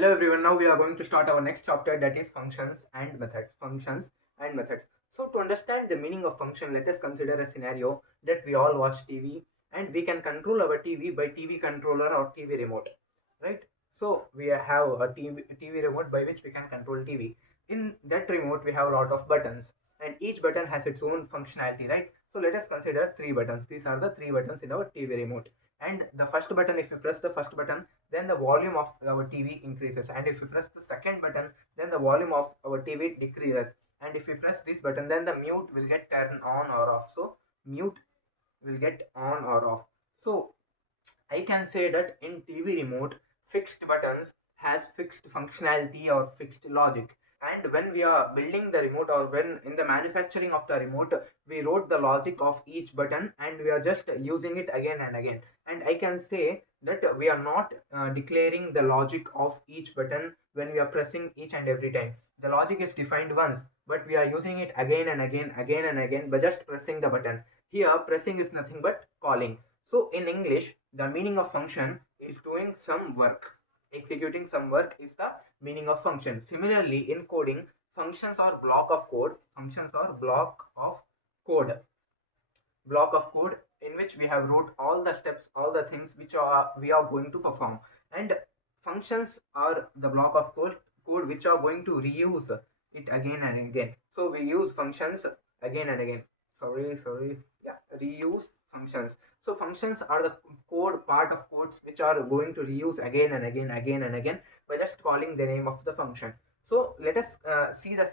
Hello everyone, now we are going to start our next chapter, that is functions and methods. Functions and methods. So to understand the meaning of function, let us consider a scenario that we all watch TV and we can control our TV by TV controller or TV remote, right? So we have a TV remote by which we can control TV. In that remote we have a lot of buttons and each button has its own functionality, right? So let us consider three buttons. These are the three buttons in our TV remote. And the first button, if you press the first button, then the volume of our TV increases, and if you press the second button, then the volume of our TV decreases, and if you press this button, then the mute will get turned on or off. So mute will get on or off. So I can say that in TV remote, fixed buttons has fixed functionality or fixed logic. And when we are building the remote, or when in the manufacturing of the remote, we wrote the logic of each button and we are just using it again and again. And I can say that we are not declaring the logic of each button when we are pressing each and every time. The logic is defined once, but we are using it again and again by just pressing the button. Here pressing is nothing but calling. So in English, the meaning of function is doing some work. Executing some work is the meaning of function. Similarly, in coding, functions are block of code. Functions are block of code. Block of code in which we have wrote all the steps, all the things which we are going to perform. And functions are the block of code which are going to reuse it again and again. So we use functions again and again. Yeah, reuse functions. So functions are the code part of codes which are going to reuse again and again by just calling the name of the function. So let us see the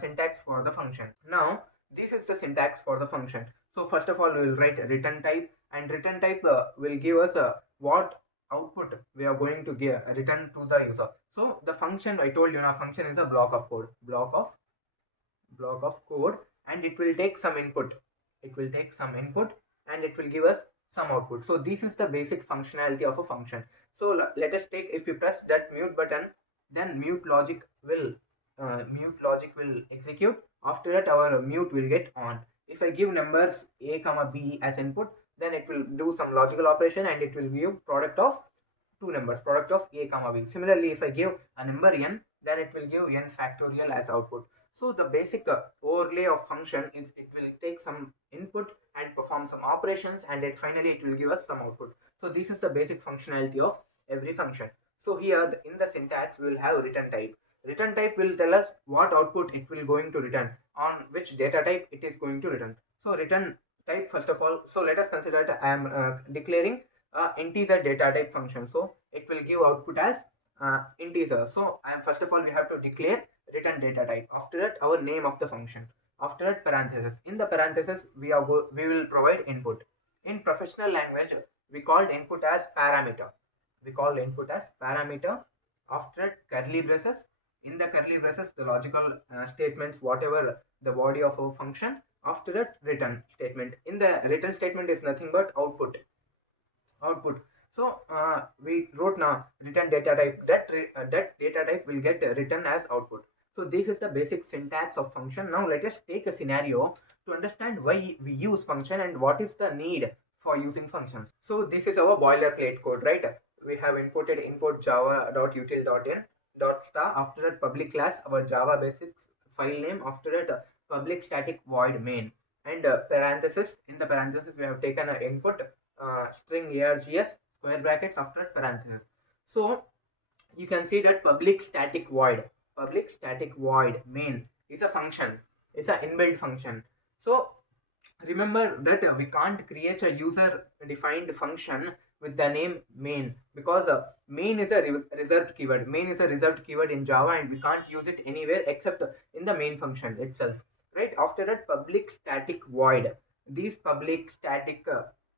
syntax for the function. Now this is the syntax for the function. So first of all, we will write return type, and return type will give us what output we are going to give return to the user. So the function, I told you now, function is a block of code, block of code, and it will take some input. It will take some input and it will give us some output. So this is the basic functionality of a function. So let us take, if you press that mute button, then mute logic will execute. After that, our mute will get on. If I give numbers a comma b as input, then it will do some logical operation and it will give product of two numbers, product of a comma b. Similarly, if I give a number n, then it will give n factorial as output. So the basic overlay of function is it will take some input and perform some operations, and then finally it will give us some output. So this is the basic functionality of every function. So here in the syntax we will have return type. Return type will tell us what output it will going to return, on which data type it is going to return. So return type, first of all, so let us consider that I am declaring integer data type function. So it will give output as integer. So first of all we have to declare return data type. After that, our name of the function. After that, parenthesis. In the parenthesis we will provide input. In professional language we called input as parameter. After that, curly braces. In the curly braces, the logical statements, whatever the body of our function. After that, return statement. In the return statement is nothing but output. So we wrote now return data type. That data type will get written as output. So this is the basic syntax of function. Now let us take a scenario to understand why we use function and what is the need for using functions. So this is our boilerplate code, right? We have inputted input java.util.in .star. After that, public class, our Java basics file name. After that, public static void main, and parenthesis. In the parenthesis we have taken an input string args square brackets, after that parenthesis. So you can see that public static void main is a function, is an inbuilt function. So remember that we can't create a user defined function with the name main, because main is a reserved keyword. Main is a reserved keyword in Java and we can't use it anywhere except in the main function itself, right? After that, public static void. These public static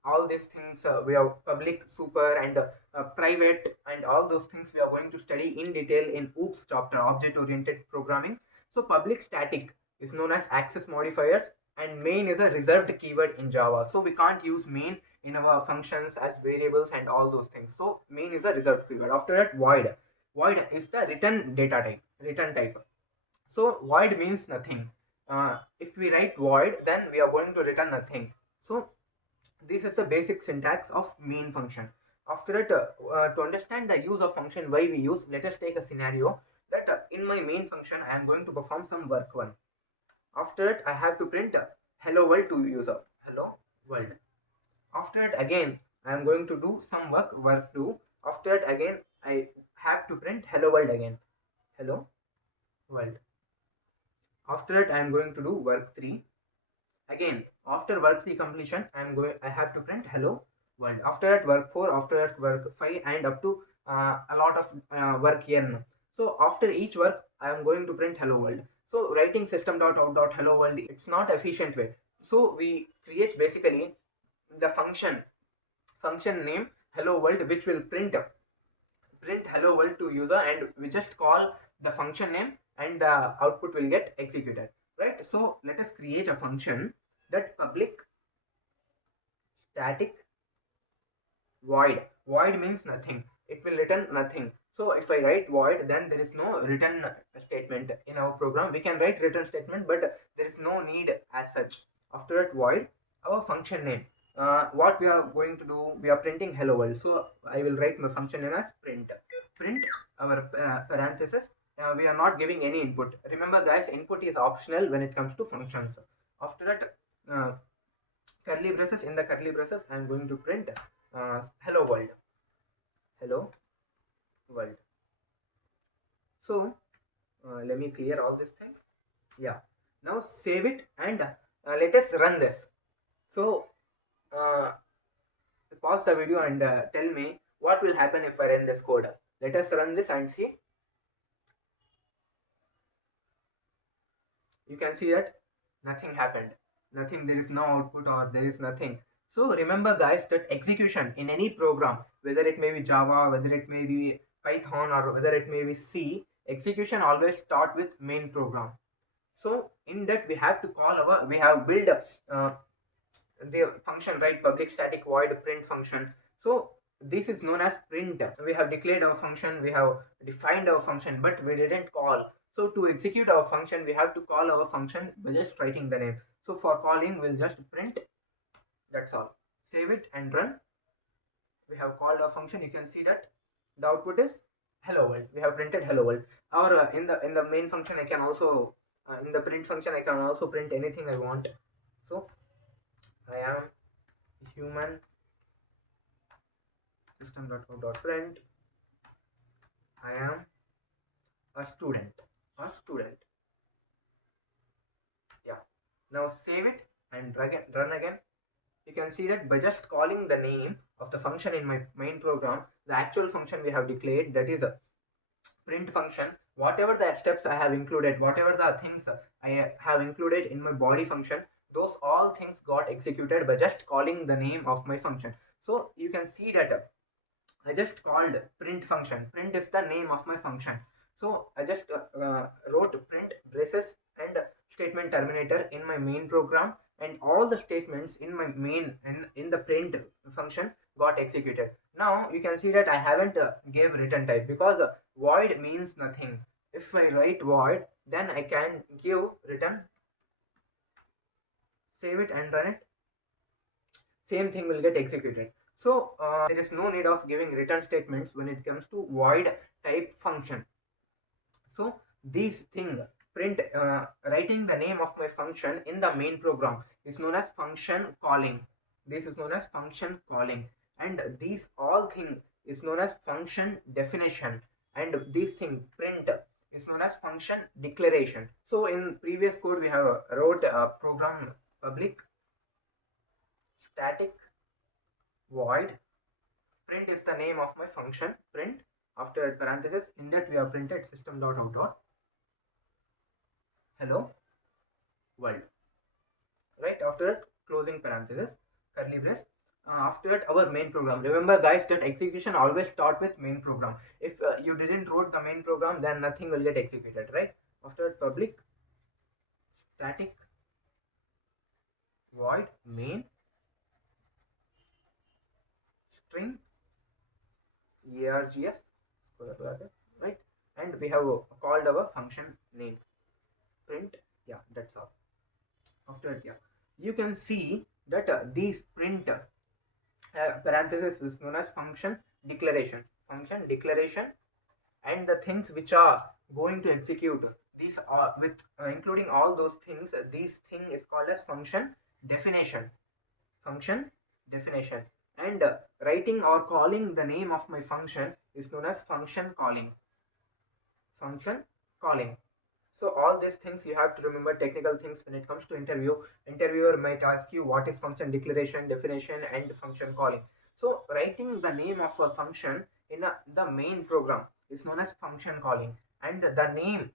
all these things we have public, super, and private, and all those things we are going to study in detail in OOPS chapter, object oriented programming. So public static is known as access modifiers, and main is a reserved keyword in Java. So we can't use main in our functions as variables and all those things. So main is a reserved keyword. After that, void is the return data type. So void means nothing. If we write void, then we are going to return nothing. So this is the basic syntax of main function. After it, to understand the use of function, why we use, let us take a scenario that in my main function I am going to perform some work 1. After it, I have to print hello world to user, hello world. After it, again I am going to do some work 2. After it, again I have to print hello world again, hello world. After it, I am going to do work 3. Again, after work 3 completion, I have to print hello world. After that, work 4, after that, work 5, and up to a lot of work n. So after each work, I am going to print hello world. So writing system.out.hello world, it's not efficient way. So we create basically the function name hello world, which will print hello world to user, and we just call the function name and the output will get executed, right? So let us create a function that public static void means nothing, it will return nothing. So if I write void, then there is no return statement in our program. We can write return statement, but there is no need as such. After that, void our function name. What we are going to do, we are printing hello world, so I will write my function name as print our parenthesis. We are not giving any input. Remember guys, input is optional when it comes to functions. After that, curly braces, in the curly braces I am going to print hello world, hello world. So let me clear all these things. Yeah, now save it and let us run this. So pause the video and tell me what will happen if I run this code. Let us run this and see. You can see that nothing happened, nothing, there is no output or there is nothing. So remember guys, that execution in any program, whether it may be Java, whether it may be Python, or whether it may be C, execution always start with main program. So in that we have to call our, we have built the function, right? Public static void print function. So this is known as print. We have declared our function, we have defined our function, but we didn't call. So to execute our function, we have to call our function by just writing the name. So for calling, we'll just print, that's all. Save it and run. We have called our function. You can see that the output is hello world. We have printed hello world. Or in the main function, I can also in the print function, I can also print anything I want. So I am human system.out.print. I am a student. Yeah. Now save it and run again. You can see that by just calling the name of the function in my main program, the actual function we have declared, that is a print function, whatever the steps I have included, whatever the things I have included in my body function, those all things got executed by just calling the name of my function. So you can see that I just called print function. Print is the name of my function. So I just wrote print braces and statement terminator in my main program, and all the statements in my main and in the print function got executed. Now you can see that I haven't gave return type, because void means nothing. If I write void, then I can give return. Save it and run it. Same thing will get executed. So there is no need of giving return statements when it comes to void type function. So this thing, print writing the name of my function in the main program, is known as function calling. This is known as function calling, and these all thing is known as function definition, and this thing print is known as function declaration. So in previous code we have wrote a program public static void print is the name of my function print. After parenthesis, in that we have printed system.out. Hello world, right? After that, closing parenthesis, curly brace. After that, our main program. Remember guys, that execution always start with main program. If you didn't wrote the main program, then nothing will get executed, right? After that, public static void main string args, right? And we have called our function name print. Yeah, that's all. After that, yeah, you can see that these print parenthesis is known as function declaration. Function declaration, and the things which are going to execute these are with including all those things. This thing is called as function definition. Function definition. And writing or calling the name of my function is known as function calling. Function calling. So all these things you have to remember, technical things when it comes to interview. Interviewer might ask you what is function declaration, definition, and function calling. So writing the name of a function in the main program is known as function calling, and the name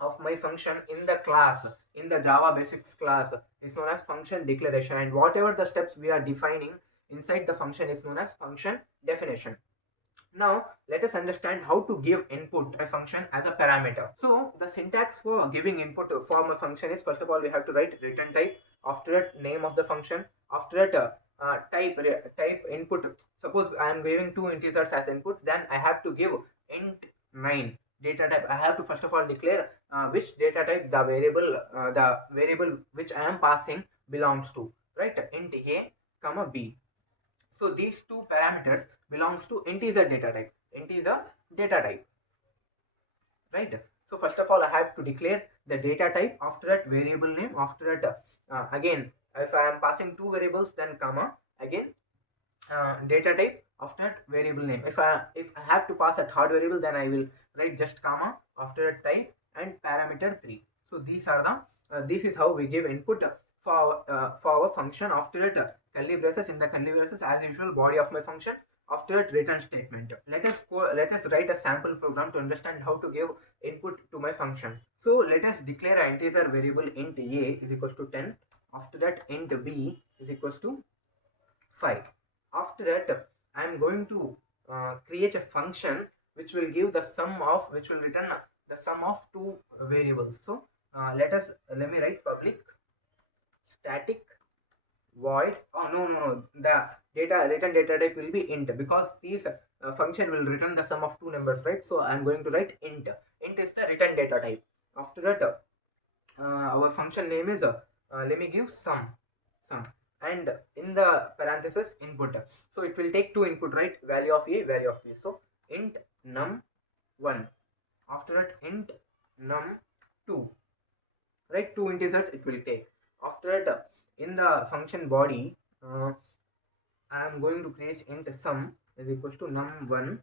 of my function in the class, in the Java basics class, is known as function declaration, and whatever the steps we are defining inside the function is known as function definition. Now let us understand how to give input to a function as a parameter. So the syntax for giving input for my function is, first of all we have to write return type, after that name of the function, after that type input. Suppose I am giving two integers as input, then I have to give int9 data type. I have to first of all declare which data type the variable which I am passing belongs to, right? Int a comma b. So these two parameters belongs to integer data type. Integer data type, right? So first of all I have to declare the data type, after that variable name, after that again if I am passing two variables, then comma, again data type, after that variable name. If I have to pass a third variable, then I will write just comma, after that type, and parameter 3. So these are the this is how we give input for our function. After it curly braces, in the curly braces as usual body of my function, after it return statement. Let us write a sample program to understand how to give input to my function. So let us declare an integer variable int a is equals to 10, after that int b is equals to 5. After that I am going to create a function which will give the sum of, which will return the sum of two variables. So let me write public static void, oh no, the return data type will be int, because this function will return the sum of two numbers, right? So I am going to write int. Int is the return data type. After that our function name is let me give sum, and in the parenthesis input. So it will take two input, right? Value of a, value of b. So int num1, after that int num2, right? Two integers it will take. After that in the function body I am going to create int sum is equals to num1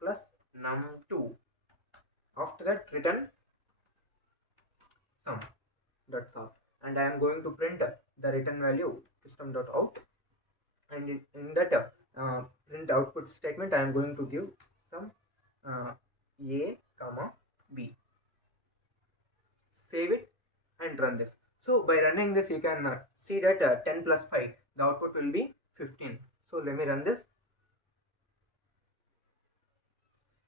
plus num2. After that return sum. That's all. And I am going to print the return value system.out, and in that print output statement I am going to give some a comma b. Save it and run this. So by running this you can see that 10 plus 5, the output will be 15. So let me run this.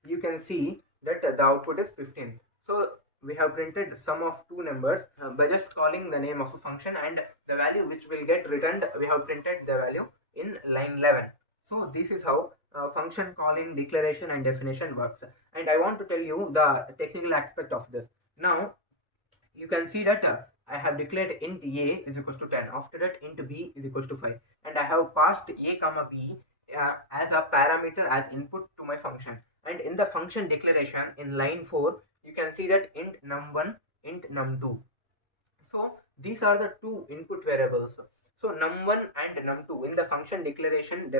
You can see that the output is 15. So we have printed sum of two numbers by just calling the name of a function, and the value which will get returned, we have printed the value in line 11. So this is how function calling, declaration, and definition works. And I want to tell you the technical aspect of this. Now you can see that I have declared int a is equals to 10, after that int b is equals to 5, and I have passed a comma b as a parameter as input to my function. And in the function declaration in line 4 you can see that int num1, int num2. So these are the two input variables. So num1 and num2 in the function declaration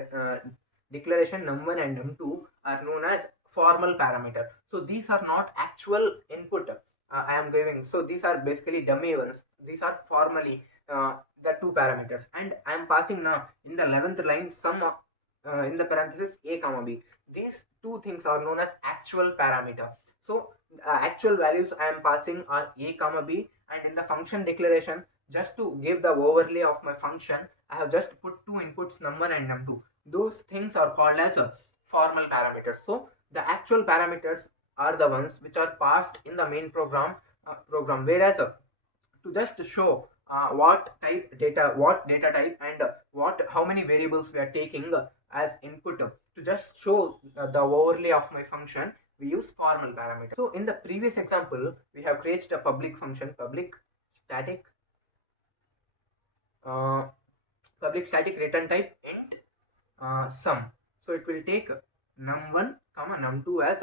num1 and num2 are known as formal parameter. So these are not actual input I am giving. So these are basically dummy ones. These are formally the two parameters, and I am passing now in the 11th line sum in the parenthesis a comma b. These two things are known as actual parameter. So actual values I am passing are a comma b, and in the function declaration, just to give the overlay of my function, I have just put two inputs num1 and num2. Those things are called as formal parameters. So the actual parameters are the ones which are passed in the main program, whereas to just show what data type, and how many variables we are taking as input, to just show the overlay of my function, we use formal parameter. So in the previous example we have created a public function, public static public static return type int sum. So it will take num1 comma num2 as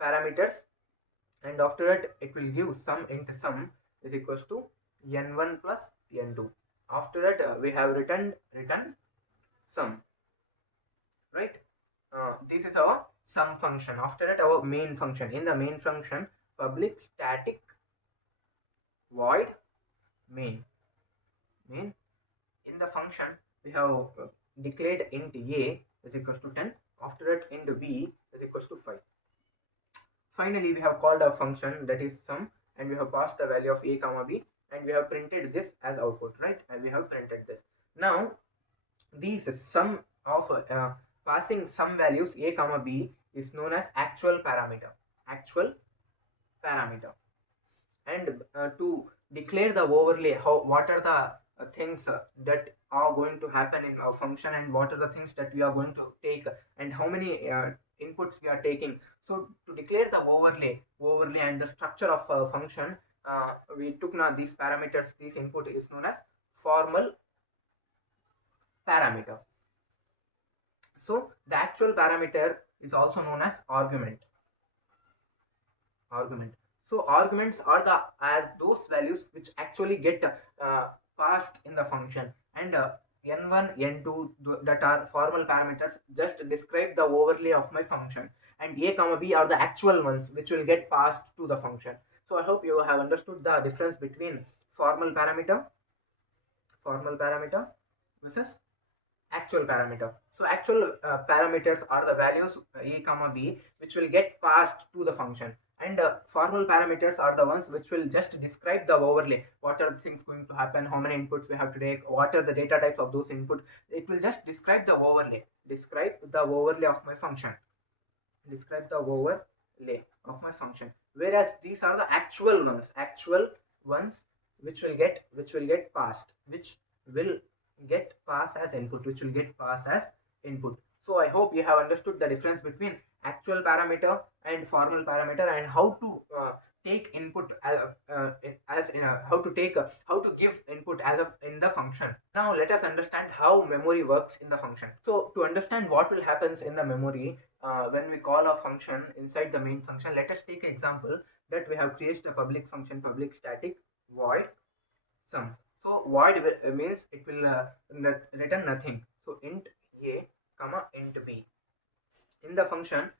parameters, and after that it will give sum int sum is equals to n1 plus n2. After that we have return sum, right? This is our sum function. After that our main function. In the main function, public static void main. In the function we have declared int a is equals to 10. After that int b is equals to 5. Finally we have called a function that is sum, and we have passed the value of a comma b, and we have printed this as output, right? And we have printed this. Now these sum of passing some values a comma b is known as actual parameter. And to declare the overlay, what are the things that are going to happen in our function, and what are the things that we are going to take, and how many inputs we are taking. So to declare the overlay and the structure of a function, we took now these parameters. This input is known as formal parameter. So the actual parameter is also known as argument. So arguments are those values which actually get passed in the function, and n1 n2 that are formal parameters just describe the overlay of my function, and a comma b are the actual ones which will get passed to the function. So I hope you have understood the difference between formal parameter versus actual parameter. So actual parameters are the values a comma b which will get passed to the function, and formal parameters are the ones which will just describe the overlay. What are the things going to happen, how many inputs we have to take, what are the data types of those input. It will just describe the overlay of my function. Whereas these are the actual ones which will get passed as input. So I hope you have understood the difference between actual parameter and formal parameter, and how to take input how to give input in the function. Now let us understand how memory works in the function. So to understand what will happen in the memory when we call a function inside the main function, let us take an example that we have created a public function, public static void sum. So void means it will return nothing. So int a comma int b. In the function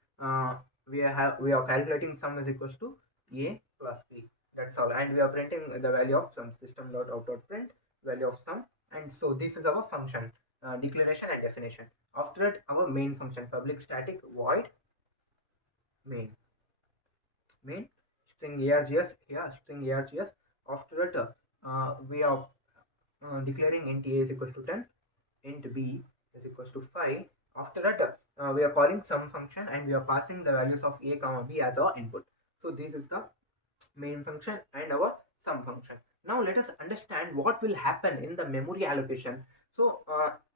we are calculating sum is equals to a plus b. That's all, and we are printing the value of sum. System.out.print value of sum. And so this is our function declaration and definition. After it, our main function, public static void main string args. After it we are declaring int a is equals to 10, int b is equals to 5. After that we are calling sum function, and we are passing the values of a comma b as our input. So this is the main function and our sum function. Now let us understand what will happen in the memory allocation. So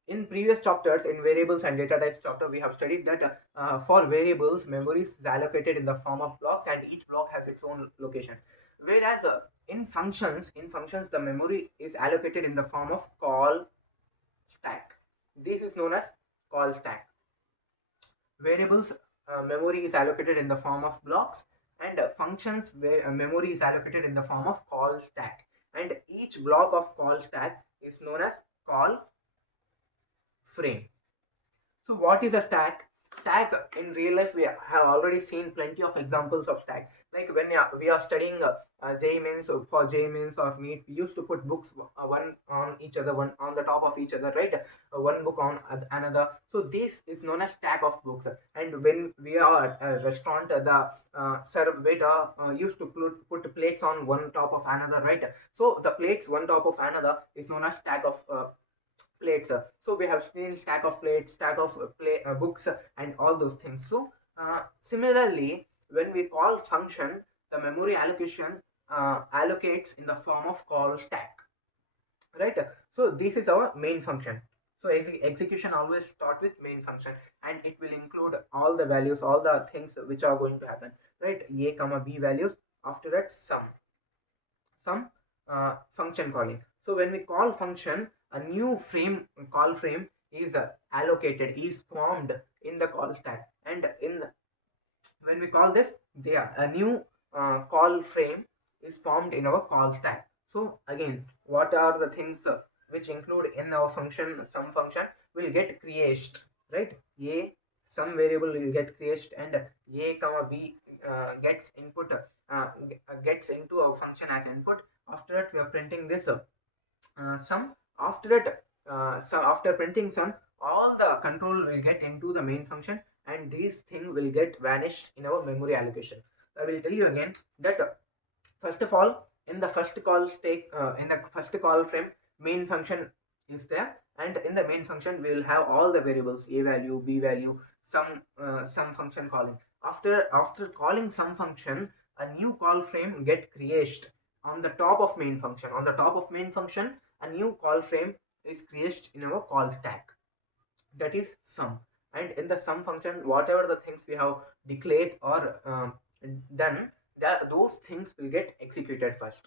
in previous chapters, in variables and data types chapter, we have studied that for variables, memory is allocated in the form of blocks, and each block has its own location. Whereas in functions the memory is allocated in the form of call stack. This is known as call stack. Variables memory is allocated in the form of blocks, and functions where memory is allocated in the form of call stack, and each block of call stack is known as call frame. So what is a stack? Stack in real life, we have already seen plenty of examples of stack. Like when we are studying JMINs, for JMINs or NEET, we used to put books one on each other, one on the top of each other, right? One book on another. So this is known as stack of books. And when we are at a restaurant, the waiter used to put plates on one top of another, right? So the plates one top of another is known as stack of plates. So we have seen stack of plates, stack of books, and all those things. So similarly, when we call function, the memory allocation allocates in the form of call stack, right? So this is our main function. So execution always start with main function, and it will include all the values, all the things which are going to happen, right? A comma b values. After that, sum function calling. So when we call function, a new call frame is allocated, is formed in the call stack, and when we call this, a new call frame is formed in our call stack. So again, what are the things which include in our function? Some function will get created, right? A some variable will get created, and a comma b gets input, gets into our function as input. After that, we are printing this sum. After that, so after printing sum, all the control will get into the main function, and these thing will get vanished in our memory allocation. I will tell you again that first of all, in the first call state, in the first call frame, main function is there, and in the main function we will have all the variables: a value, b value, some function calling. After calling some function, a new call frame get created on the top of main function. On the top of main function, a new call frame is created in our call stack, that is sum. And in the sum function, whatever the things we have declared or done, those things will get executed first.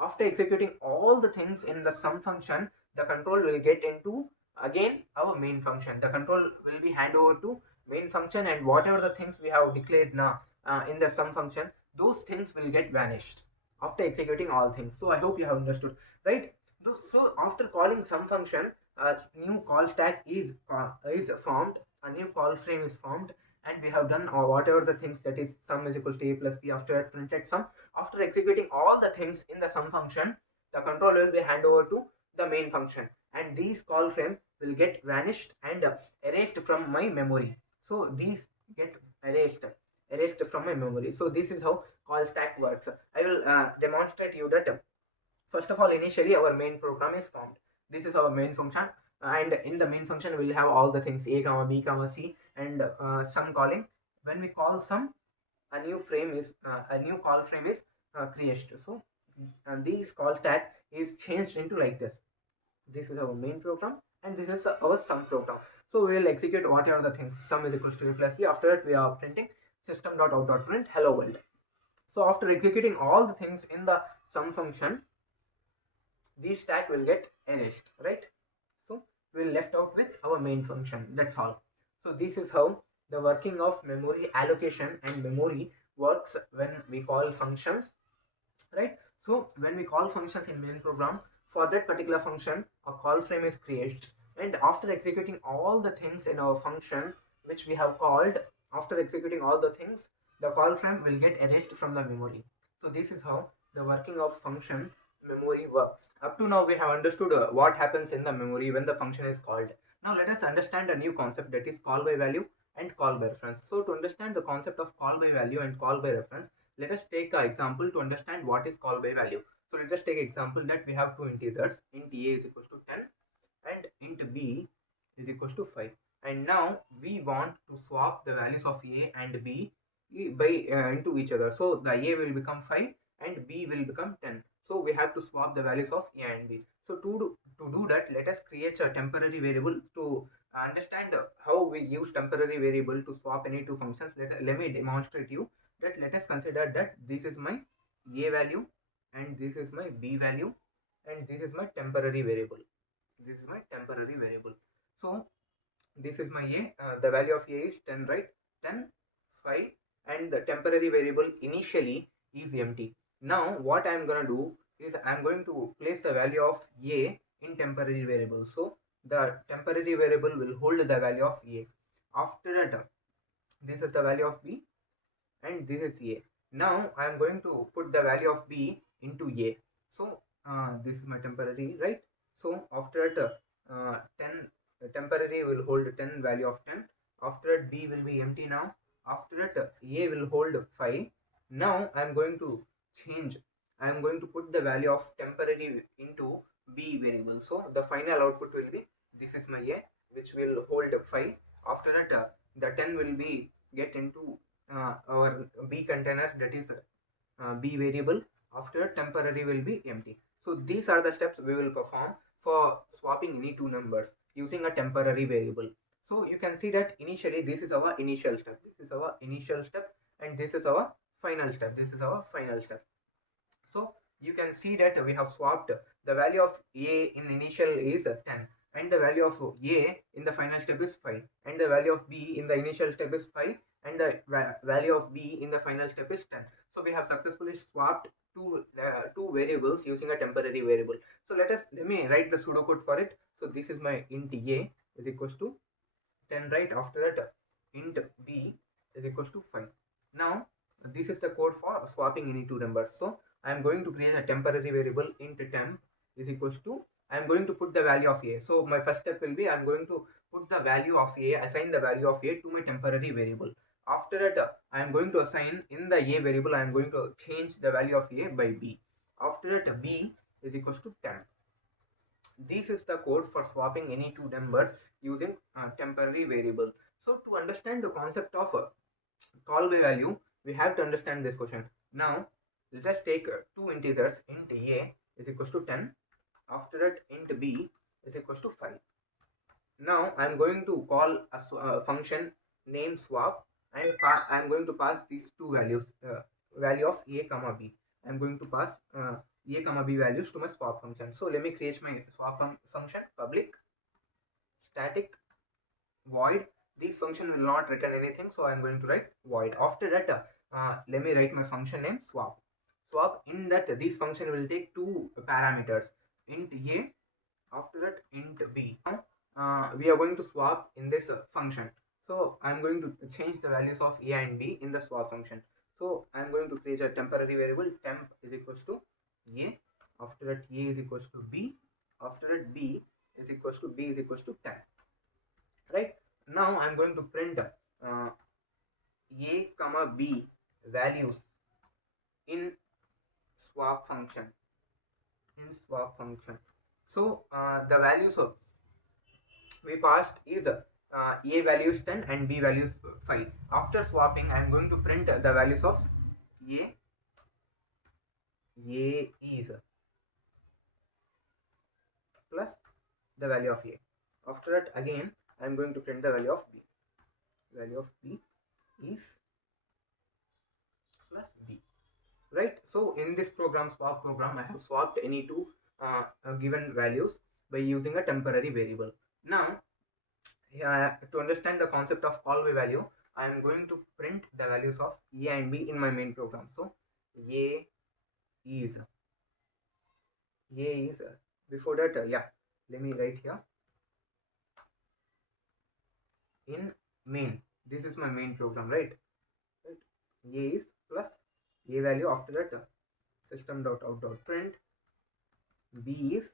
After executing all the things in the sum function, the control will get into again our main function. The control will be handed over to main function, and whatever the things we have declared now in the sum function, those things will get vanished after executing all things. So I hope you have understood, right? So after calling some function, a new call stack is formed, a new call frame is formed, and we have done whatever the things, that is sum is equal to a plus b. After that, printed sum. After executing all the things in the sum function, the control will be handed over to the main function, and these call frame will get vanished and erased from my memory. So these get erased from my memory. So this is how call stack works. I will demonstrate you that. First of all, initially our main program is formed. This is our main function, and in the main function we will have all the things a comma b comma c, and sum calling. When we call sum, a new call frame is created. So these call stack is changed into like this. This is our main program, and this is our sum program. So we will execute whatever the things. Sum is equal to a plus b. After that, we are printing system.out.print hello world. So after executing all the things in the sum function, this stack will get erased, right? So we'll left out with our main function. That's all. So this is how the working of memory allocation and memory works when we call functions, right? So when we call functions in main program, for that particular function, a call frame is created, and after executing all the things in our function which we have called, after executing all the things, the call frame will get erased from the memory. So this is how the working of function memory works. Up to now, we have understood what happens in the memory when the function is called. Now let us understand a new concept, that is call by value and call by reference. So to understand the concept of call by value and call by reference, let us take an example to understand what is call by value. So let us take example that we have two integers, int a is equal to 10 and int b is equal to 5. And now we want to swap the values of a and b into each other. So the a will become 5 and b will become 10. So we have to swap the values of a and b. So to do that, let us create a temporary variable to understand how we use temporary variable to swap any two functions. Let me demonstrate you that. Let us consider that this is my a value and this is my b value, and this is my temporary variable. This is my temporary variable. So this is my a, the value of a is 10, right? 10, 5, and the temporary variable initially is empty. Now what I am going to do is I am going to place the value of a in temporary variable. So the temporary variable will hold the value of a. After that, this is the value of b and this is a. Now I am going to put the value of b into a. So this is my temporary, right? So after that, 10 temporary will hold 10, value of 10. After that, b will be empty now. After that, a will hold 5. Now I am going to change. I am going to put the value of temporary into b variable. So the final output will be, this is my a, which will hold 5. After that, the 10 will be get into our b container, that is b variable. After temporary will be empty. So these are the steps we will perform for swapping any two numbers using a temporary variable. So you can see that initially this is our initial step, this is our initial step, and this is our final step, this is our final step. So you can see that we have swapped the value of a in initial is 10, and the value of a in the final step is 5, and the value of b in the initial step is 5, and the value of b in the final step is 10. So we have successfully swapped two variables using a temporary variable. So let me write the pseudocode for it. So this is my int a is equals to 10, right? After that, int b is equals to 5. Now this is the code for swapping any two numbers. So I am going to create a temporary variable int temp is equals to, I am going to put the value of a. So my first step will be, I am going to put the value of a, assign the value of a to my temporary variable. After that, I am going to assign in the a variable, I am going to change the value of a by b. After that, b is equals to 10. This is the code for swapping any two numbers using a temporary variable. So to understand the concept of call by value, we have to understand this question. Now let us take two integers, int a is equals to 10. After that, int b is equals to 5. Now I am going to call a function name swap, and I am going to pass these two values, value of a comma b. I am going to pass a comma b values to my swap function. So let me create my swap function, public static void. This function will not return anything, so I am going to write void. After that, let me write my function name swap. Swap, in that this function will take two parameters, int a, after that int b. Now we are going to swap in this function. So I am going to change the values of a and b in the swap function. So I am going to create a temporary variable temp is equals to a. After that, a is equals to b. After that, b is equals to 10. Right? Now I am going to print a comma b values in swap function. So the values of we passed is a value is 10 and b value is 5. After swapping, I am going to print the values of a is plus the value of a. After that, again I am going to print the value of b. Value of b is plus b. Right? So in this program, swap program, I have swapped any two given values by using a temporary variable. Now to understand the concept of call by value, I am going to print the values of a and b in my main program. So a is before that, let me write here in main. This is my main program, right? A is plus a value. After that, system.out.print b is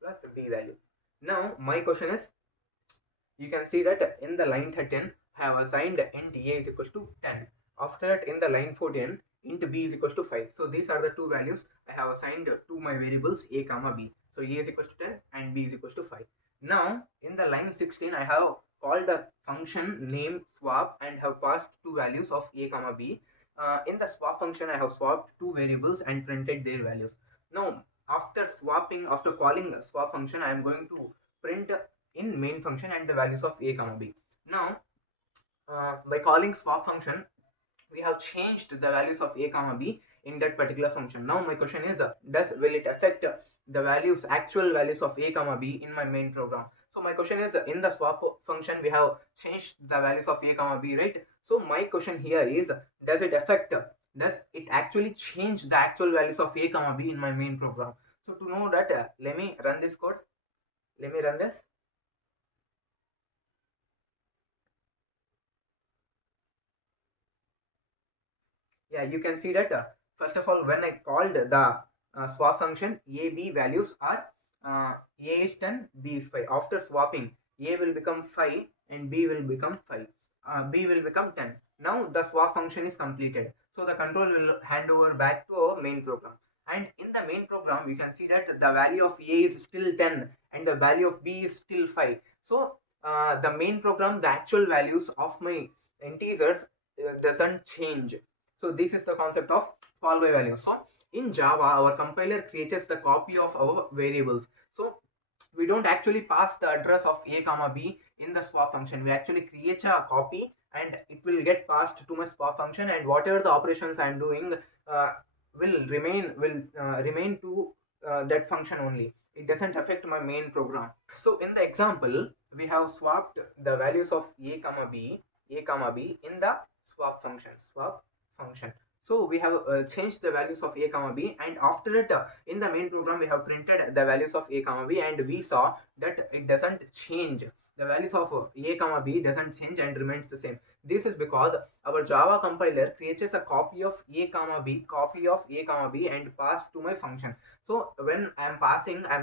plus b value. Now my question is, you can see that in the line 13 I have assigned int a is equals to 10. After that, in the line 14 int b is equals to 5. So these are the two values I have assigned to my variables a comma b. So a is equals to 10 and b is equals to 5. Now in the line 16 I have called the function name swap and have passed two values of a comma b. In the swap function I have swapped two variables and printed their values. Now after calling swap function, I am going to print in main function and the values of a comma b. Now by calling swap function, we have changed the values of a comma b in that particular function. Now my question is, will it affect the actual values of a comma b in my main program? So my question is, in the swap function we have changed the values of a comma b, right? So my question here is, does it actually change the actual values of a comma b in my main program? So to know that, let me run this code. Let me run this. Yeah, you can see that first of all, when I called the swap function, a b values are a is 10, b is 5. After swapping, a will become 5 and b will become 10. Now the swap function is completed, so the control will hand over back to our main program. And in the main program, you can see that the value of a is still 10 and the value of b is still 5. So the main program, the actual values of my integers doesn't change. So this is the concept of call by value. So in Java, our compiler creates the copy of our variables. So we don't actually pass the address of a comma b in the swap function. We actually create a copy and it will get passed to my swap function, and whatever the operations I am doing will remain to that function only. It doesn't affect my main program. So in the example, we have swapped the values of a comma b in the swap function. So we have changed the values of a comma b, and after it, in the main program we have printed the values of a comma b, and we saw that it doesn't change. The values of a comma b doesn't change and remains the same. This is because our Java compiler creates a copy of a comma b and pass to my function. So when I'm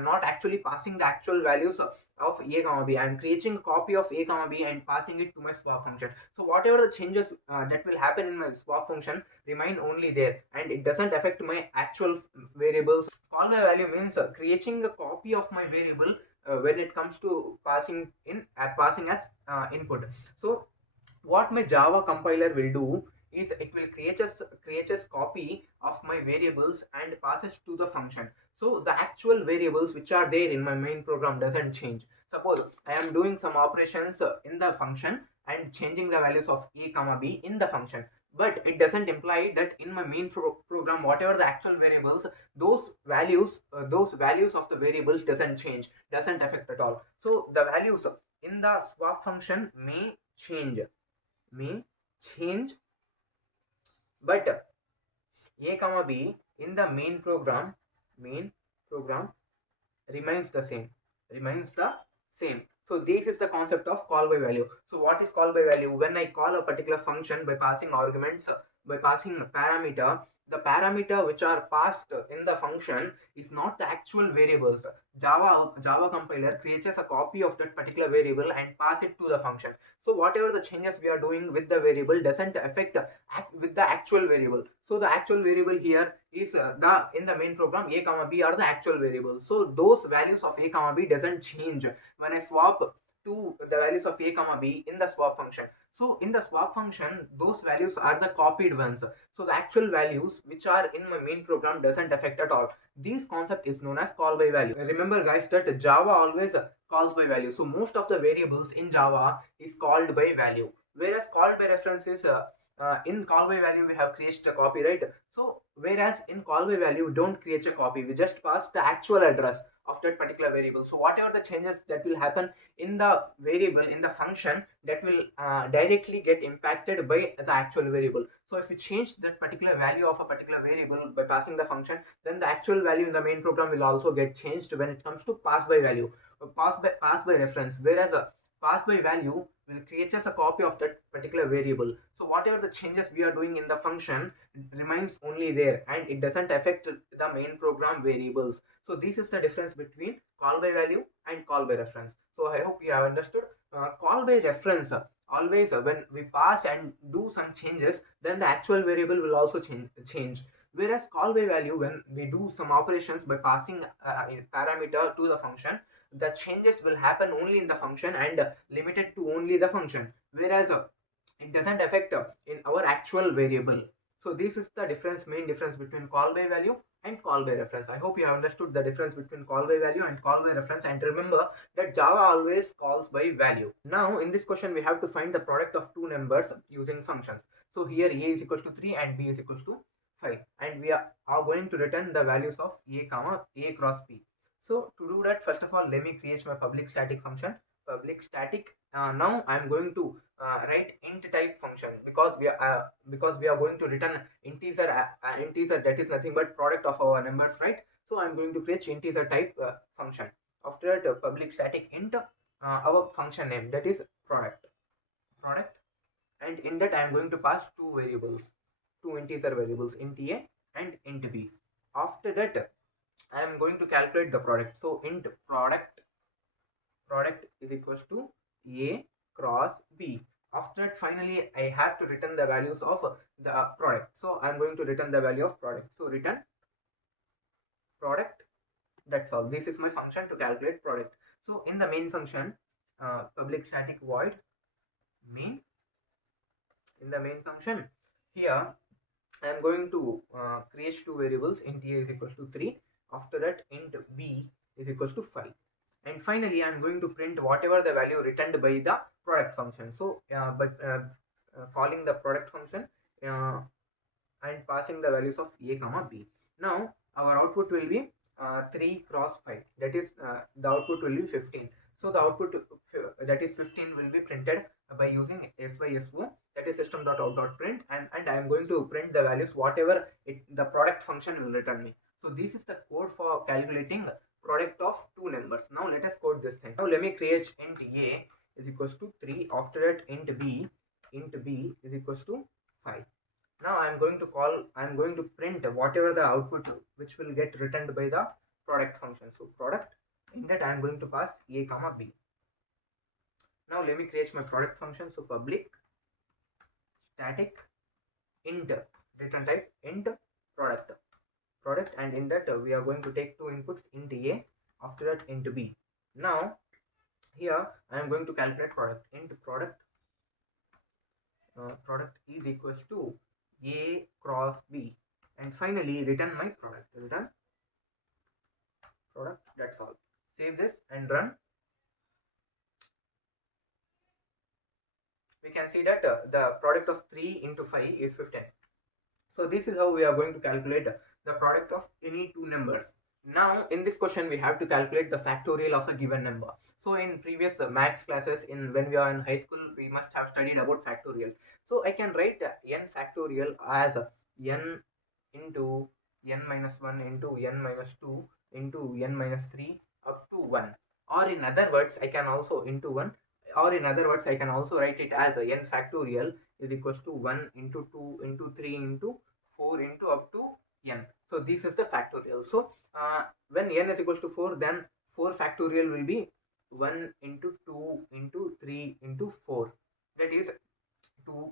not actually passing the actual values of a comma b. I'm creating a copy of a comma b and passing it to my swap function. So whatever the changes that will happen in my swap function remain only there, and it doesn't affect my actual variables. Call by value means creating a copy of my variable when it comes to passing as input. So what my Java compiler will do is it will create a copy of my variables and passes to the function. So the actual variables which are there in my main program doesn't change. Suppose I am doing some operations in the function and changing the values of a comma b in the function, but it doesn't imply that in my main program whatever the actual variables, those values of the variables doesn't change, doesn't affect at all. So the values in the swap function may change, but a comma b in the main program remains the same. So this is the concept of call by value. So what is call by value? When I call a particular function by passing arguments, by passing a parameter, the parameter which are passed in the function is not the actual variables. Java compiler creates a copy of that particular variable and pass it to the function. So whatever the changes we are doing with the variable doesn't affect with the actual variable. So the actual variable here is the in the main program a comma b are the actual variables. So those values of a comma b doesn't change when I swap to the values of a comma b in the swap function. So in the swap function, those values are the copied ones. So the actual values which are in my main program doesn't affect at all. This concept is known as call by value. Remember guys that Java always calls by value. So most of the variables in Java is called by value, whereas called by reference is in call by value we have created a copy, right? So whereas in call by value we don't create a copy, we just pass the actual address of that particular variable. So whatever the changes that will happen in the variable in the function, that will directly get impacted by the actual variable. So if we change that particular value of a particular variable by passing the function, then the actual value in the main program will also get changed when it comes to pass by value, pass by reference, whereas pass by value will create us a copy of that particular variable. So whatever the changes we are doing in the function remains only there, and it doesn't affect the main program variables. So this is the difference between call by value and call by reference. So I hope you have understood. Call by reference, always when we pass and do some changes, then the actual variable will also change. Whereas call by value, when we do some operations by passing a parameter to the function, the changes will happen only in the function and limited to only the function, whereas it doesn't affect in our actual variable. So this is the main difference between call by value and call by reference. I hope you have understood the difference between call by value and call by reference, and remember that Java always calls by value. Now in this question we have to find the product of two numbers using functions. So here a is equals to 3 and b is equals to 5, and we are going to return the values of a cross b. So to do that, first of all, let me create my public static function. Public static. Now I am going to write int type function, because we are going to return integer that is nothing but product of our numbers, right? So I am going to create integer type function. After that, public static int our function name, that is product, and in that I am going to pass two integer variables, int a and int b. After that, I am going to calculate the product. So int product is equals to a cross b. After that, finally I have to return the values of the product. So I am going to return the value of product. So return product. That's all. This is my function to calculate product. So in the main function, public static void main. In the main function, here I am going to create two variables. Int a is equals to 3. After that, int b is equals to 5. And finally, I am going to print whatever the value returned by the product function. So by calling the product function, and passing the values of a comma b. Now our output will be 3 cross 5, that is the output will be 15. So the output that is 15 will be printed by using SYSO, that is system.out.print, and I am going to print the values whatever the product function will return me. So this is the code for calculating product of two numbers. Now let us code this thing. Now let me create int a is equals to 3. After that int b is equals to 5. Now I'm going to print whatever the output which will get returned by the product function. So product, in that I'm going to pass a comma b. Now let me create my product function. So public static int return type int product, and in that we are going to take two inputs, int a, after that int b. Now here I am going to calculate product. Int product is equals to a cross b, and finally return my product. Return product, that's all. Save this and run. We can see that the product of 3 into 5 is 15. So this is how we are going to calculate the product of any two numbers. Now in this question we have to calculate the factorial of a given number. So in previous maths classes, when we are in high school, we must have studied about factorial. So I can write n factorial as n into n minus 1 into n minus 2 into n minus 3 up to 1. Or in other words, I can also into 1, or in other words I can also write it as n factorial is equals to 1 into 2 into 3 into 4 into up to n. So this is the factorial. So when n is equals to 4, then 4 factorial will be 1 into 2 into 3 into 4. That is 2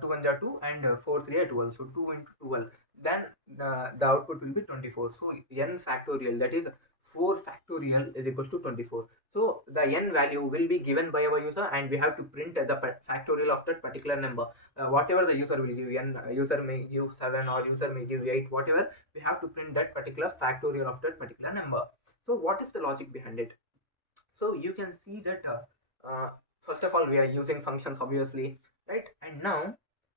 2 1 are 2 and 4 3 are 12. So 2 into 12. Then the output will be 24. So n factorial, that is 4 factorial, is equals to 24. So the n value will be given by our user, and we have to print the factorial of that particular number. Whatever the user will give, n user may give 7 or user may give 8, whatever, we have to print that particular factorial of that particular number. So what is the logic behind it? So you can see that first of all we are using functions, obviously, right? And now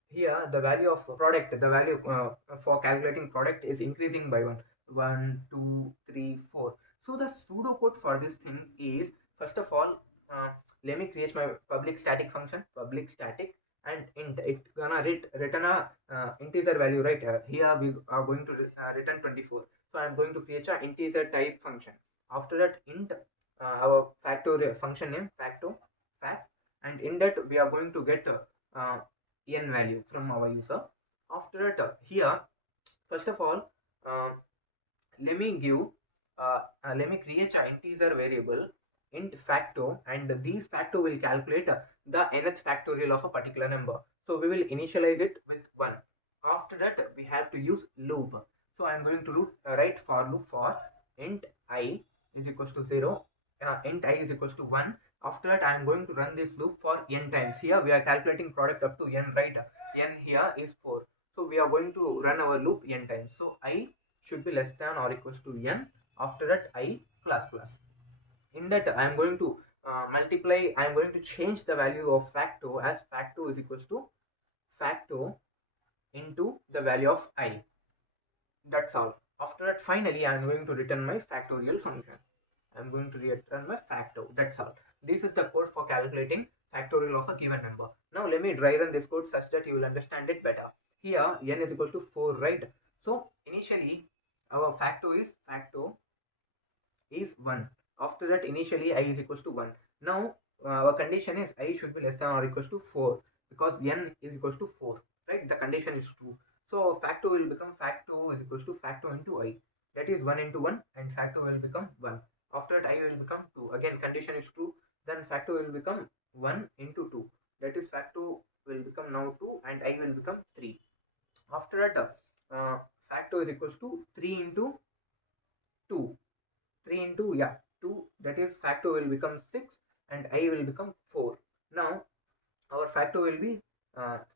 here the value of product, the value for calculating product is increasing by 1 2 3 4. So the pseudocode for this thing is, first of all, let me create my public static function, public static, and int. It's gonna return a integer value, right? Here we are going to return 24. So I'm going to create a integer type function. After that int our factorial function name fact, and in that we are going to get n value from our user. After that here, first of all, let me give let me create an integer variable int facto, and these facto will calculate the nth factorial of a particular number. So we will initialize it with 1. After that we have to use loop. So I am going to write for loop for int I is equals to 0, int I is equals to 1. After that I am going to run this loop for n times. Here we are calculating product up to n, right? N here is 4. So we are going to run our loop n times. So I should be less than or equals to n. After that I plus plus. In that I am going to multiply, I am going to change the value of facto as facto is equals to facto into the value of I. That's all. After that finally I am going to return my factorial function. I am going to return my facto. That's all. This is the code for calculating factorial of a given number. Now let me dry run this code such that you will understand it better. Here n is equals to 4, right? So initially our facto is 1. After that initially I is equals to 1. Now our condition is I should be less than or equals to 4, because n is equals to 4, right? The condition is true. So facto will become facto is equals to facto into I, that is 1 into 1, and facto will become 1. After that I will become 2, again condition is true, then facto will become 1 into 2, that is facto will become now 2, and I will become 3. After that facto is equals to 3 into 2, 3 into 2, that is facto will become 6, and I will become 4. Now our facto will be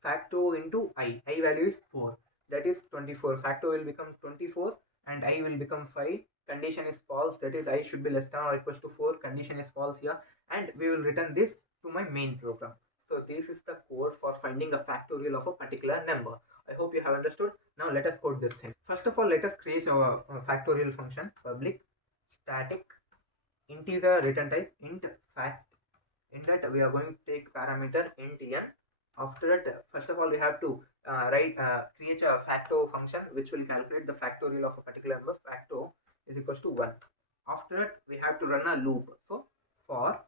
facto into I value is 4, that is 24. Facto will become 24 and I will become 5. Condition is false, that is I should be less than or equals to 4. Condition is false here, and we will return this to my main program. So this is the code for finding a factorial of a particular number. I hope you have understood. Now let us code this thing. First of all, let us create our factorial function. Public static integer return type int fact. In that we are going to take parameter int n. After that, first of all, we have to create a facto function which will calculate the factorial of a particular number. Facto is equals to 1. After that, we have to run a loop. So for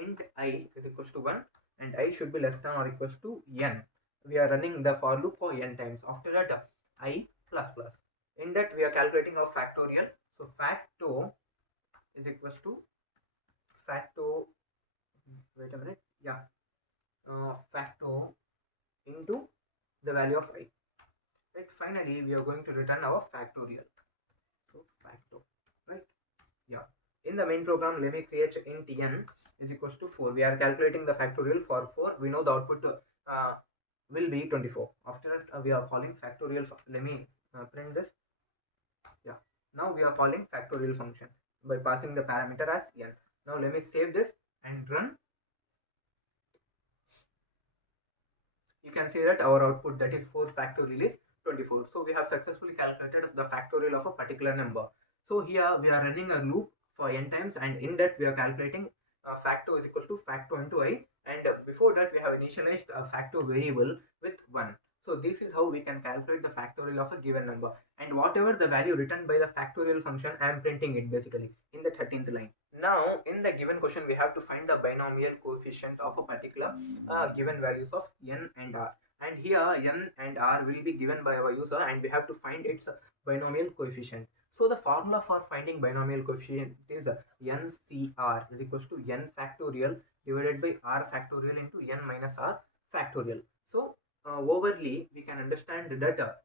int I is equals to 1 and I should be less than or equals to n. We are running the for loop for n times. After that, I plus plus. In that, we are calculating our factorial. So facto is equals to facto. Wait a minute. Yeah, facto into the value of I. Right. Finally, we are going to return our factorial. So facto. Right. Yeah. In the main program, let me create int n is equals to 4. We are calculating the factorial for 4. We know the output will be 24. After that, we are calling factorial. Let me print this. Yeah. Now we are calling factorial function by passing the parameter as n. Now let me save this and run. You can see that our output, that is 4 factorial, is 24. So we have successfully calculated the factorial of a particular number. So here we are running a loop for n times, and in that we are calculating facto is equal to facto into I, and before that we have initialized a facto variable with 1. So this is how we can calculate the factorial of a given number, and whatever the value written by the factorial function, I am printing it basically in the 13th line. Now in the given question, we have to find the binomial coefficient of a particular given values of n and r, and here n and r will be given by our user, and we have to find its binomial coefficient. So the formula for finding binomial coefficient is ncr is equals to n factorial divided by r factorial into n minus r factorial. So overly we can understand that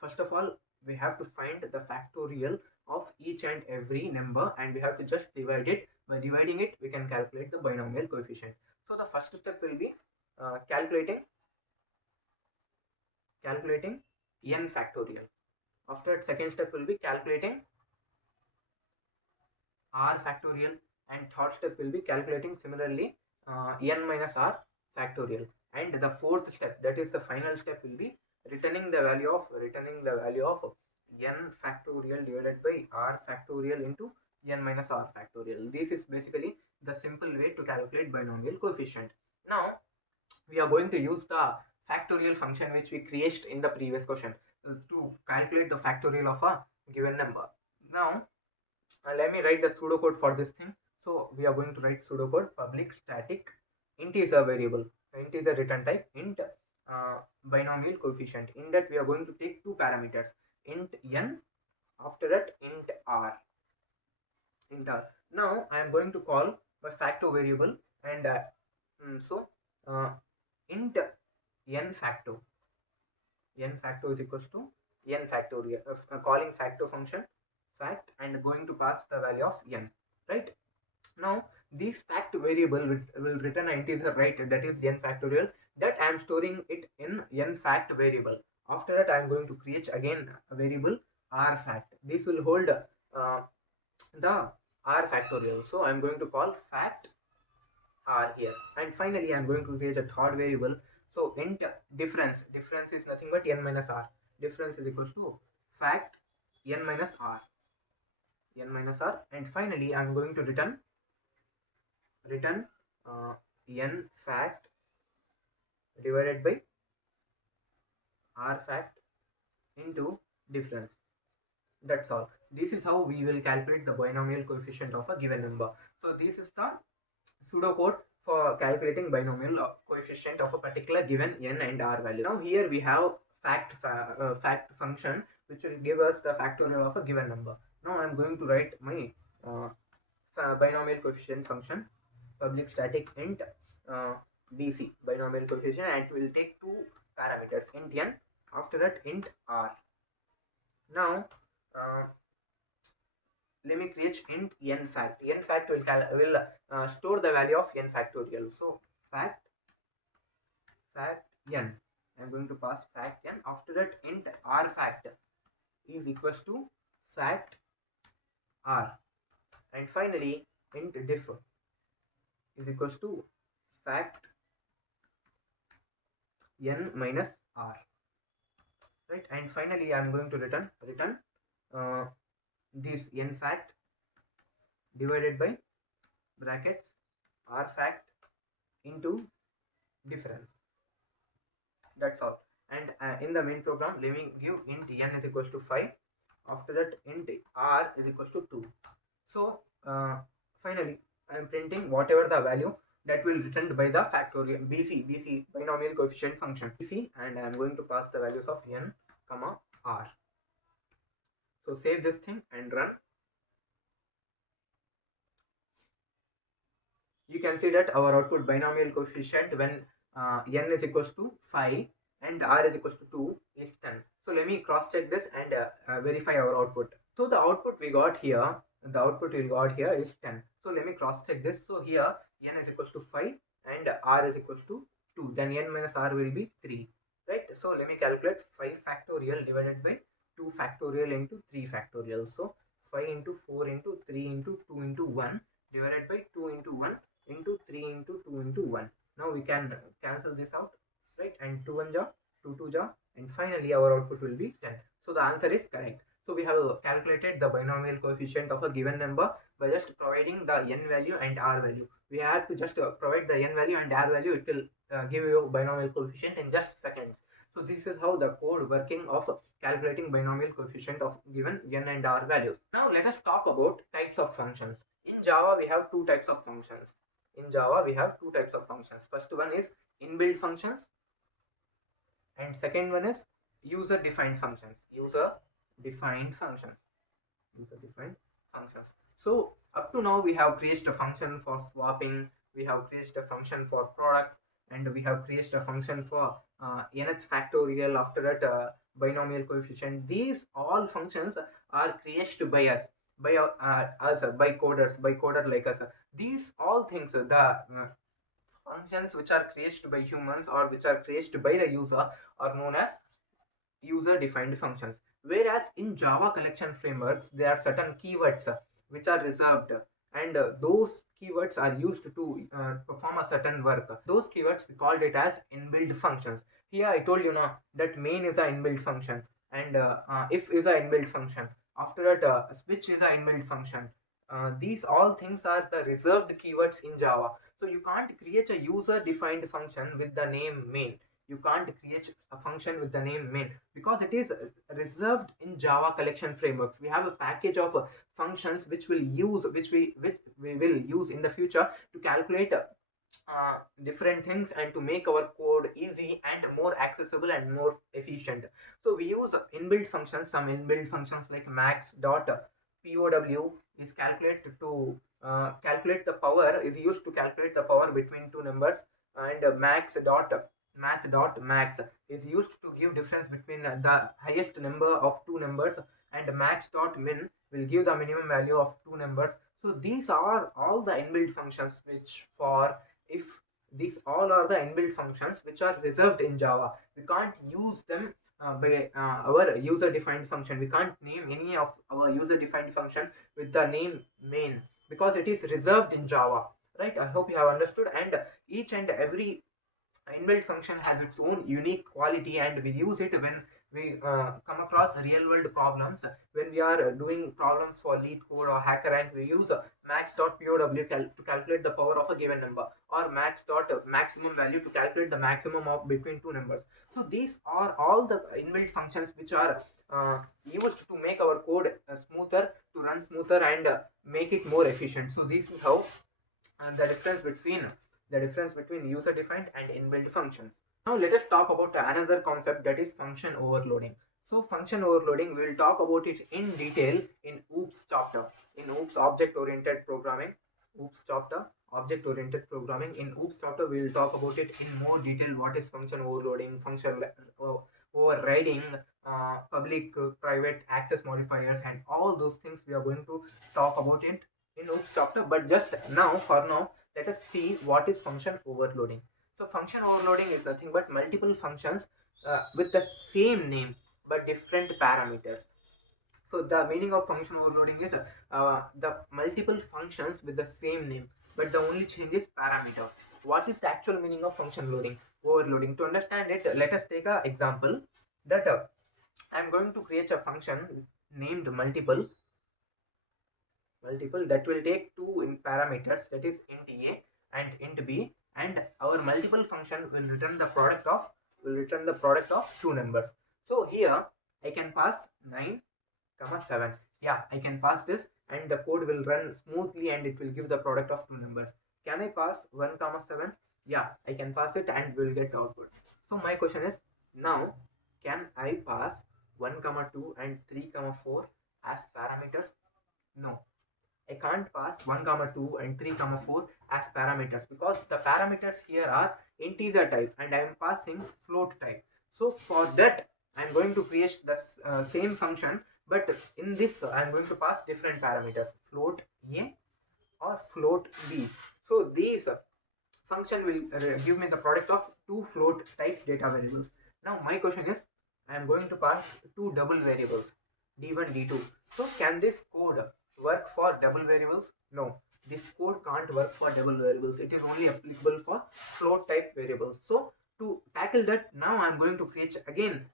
first of all, we have to find the factorial of each and every number, and we have to just divide it. By dividing it, we can calculate the binomial coefficient. So the first step will be calculating n factorial. After that, second step will be calculating r factorial, and third step will be calculating similarly n minus r factorial, and the fourth step, that is the final step, will be returning the value of n factorial divided by r factorial into n minus r factorial. This is basically the simple way to calculate binomial coefficient. Now we are going to use the factorial function which we created in the previous question to calculate the factorial of a given number. Now let me write the pseudocode for this thing. So we are going to write pseudocode public static integer variable, integer return type int binomial coefficient. In that we are going to take two parameters, int n, after that int r. Now I am going to call my facto variable, and int n facto is equals to n factorial, calling facto function fact and going to pass the value of n. Right. Now this fact variable will return an integer, right, that is n factorial, that I am storing it in n fact variable. After that, I am going to create again a variable r fact. This will hold the r factorial. So I am going to call fact r here, and finally I am going to create a third variable. So int difference is nothing but n minus r. Difference is equals to fact n minus r, and finally I am going to return n fact divided by r fact into difference. That's all. This is how we will calculate the binomial coefficient of a given number. So this is the pseudocode for calculating binomial coefficient of a particular given n and r value. Now here we have fact function which will give us the factorial of a given number. Now I am going to write my binomial coefficient function, public static int bc binomial coefficient, and it will take two parameters, int n, after that int r. Now let me create int n fact. N fact will store the value of n factorial. So fact n, I am going to pass fact n. After that, int r fact is equals to fact r, and finally int diff is equals to fact n minus r, right? And finally I'm going to return uh, this n fact divided by brackets r fact into difference. That's all. And in the main program, let me give int n is equals to 5. After that, int r is equals to 2. So finally, I am printing whatever the value that will returned by the factorial BC binomial coefficient function BC, and I am going to pass the values of n comma r. So save this thing and run. You can see that our output binomial coefficient when n is equals to 5 and r is equals to 2 is 10. So let me cross check this and verify our output. So the output we got here, is 10. So let me cross check this. So here n is equals to 5 and r is equals to 2. Then n minus r will be 3. Right? So let me calculate 5 factorial divided by 2 factorial into 3 factorial. So 5 into 4 into 3 into 2 into 1 divided by 2 into 1 into 3 into 2 into 1. Now we can cancel this out, right? And 2 1 ja, 2 2 ja, and finally our output will be 10. So the answer is correct. So we have calculated the binomial coefficient of a given number by just providing the n value and r value. We have to just provide the n value and r value. It will give you binomial coefficient in just seconds. So this is how the code working of calculating binomial coefficient of given n and r values. Now let us talk about types of functions. In Java, we have two types of functions. First one is inbuilt functions, and second one is user defined functions. So up to now we have created a function for swapping, we have created a function for product, and we have created a function for nth factorial. After that, binomial coefficient. These all functions are created by us, by coder like us. These all things, the functions which are created by humans or which are created by the user, are known as user defined functions. Whereas in Java collection frameworks, there are certain keywords which are reserved, and those keywords are used to perform a certain work. Those keywords, we called it as inbuilt functions. Here I told you now that main is an inbuilt function, and if is an inbuilt function. After that, switch is an inbuilt function. These all things are the reserved keywords in Java. So you can't create a user defined function with the name main. You can't create a function with the name main because it is reserved in Java collection frameworks. We have a package of functions which we will use in the future to calculate different things and to make our code easy and more accessible and more efficient. So we use inbuilt functions. Some inbuilt functions like max dot POW is calculated to calculate the power, is used to calculate the power between two numbers, and math.max is used to give difference between the highest number of two numbers, and max.min will give the minimum value of two numbers. So these are all the inbuilt functions which for if these all are the inbuilt functions which are reserved in Java. We can't use them by our user defined function. We can't name any of our user defined function with the name main because it is reserved in Java, right? I hope you have understood. And each and every inbuilt function has its own unique quality, and we use it when we come across real world problems. When we are doing problems for lead code or hacker rank, we use max.pow to calculate the power of a given number, or max.maximum value to calculate the maximum of between two numbers. So these are all the inbuilt functions which are used to make our code smoother, to run smoother, and make it more efficient. So this is how the difference between user defined and inbuilt functions. Now let us talk about another concept, that is function overloading. So function overloading, we will talk about it in detail in OOPS chapter, in OOPS object oriented programming. In OOPS chapter we will talk about it in more detail. What is function overloading, function overriding, public private access modifiers, and all those things we are going to talk about it in OOPS chapter. But just now, for now, let us see what is function overloading. So function overloading is nothing but multiple functions with the same name but different parameters. So the meaning of function overloading is the multiple functions with the same name, but the only change is parameter. What is the actual meaning of function loading? overloading. To understand it, let us take an example that I'm going to create a function named multiple that will take two in parameters, that is int a and int b, and our multiple function will return the product of two numbers. So here I can pass 9 comma 7. Yeah, I can pass this and the code will run smoothly and it will give the product of two numbers. Can I pass 1 comma 7? Yeah, I can pass it and will get output. So my question is, now can I pass 1 comma 2 and 3 comma 4 as parameters? No, I can't pass 1 comma 2 and 3 comma 4 as parameters, because the parameters here are integer type and I am passing float type. So for that I am going to create the same function, but in this I am going to pass different parameters, float a or float b. So these function will give me the product of two float type data variables. Now my question is, I am going to pass two double variables, d1 d2. So can this code work for double variables? No, this code can't work for double variables. It is only applicable for float type variables. So to tackle that, now I am going to create again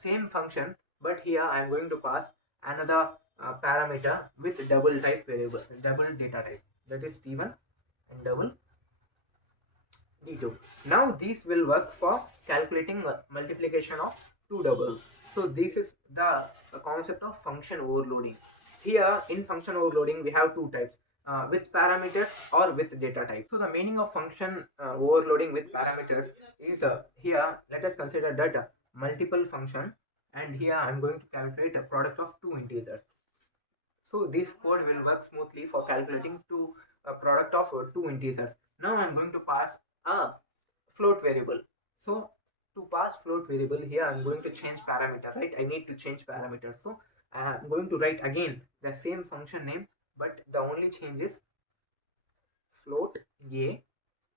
same function, but here I am going to pass another parameter with double type variable, double data type, that is d1 and double d2. Now these will work for calculating multiplication of two doubles. So this is the concept of function overloading. Here in function overloading we have two types, with parameters or with data type. So the meaning of function overloading with parameters is, here let us consider that multiple function, and here I am going to calculate a product of two integers. So this code will work smoothly for calculating two product of two integers. Now I'm going to pass a float variable. So to pass float variable, here I'm going to change parameter, right? I need to change parameter. So I'm going to write again the same function name, but the only change is float a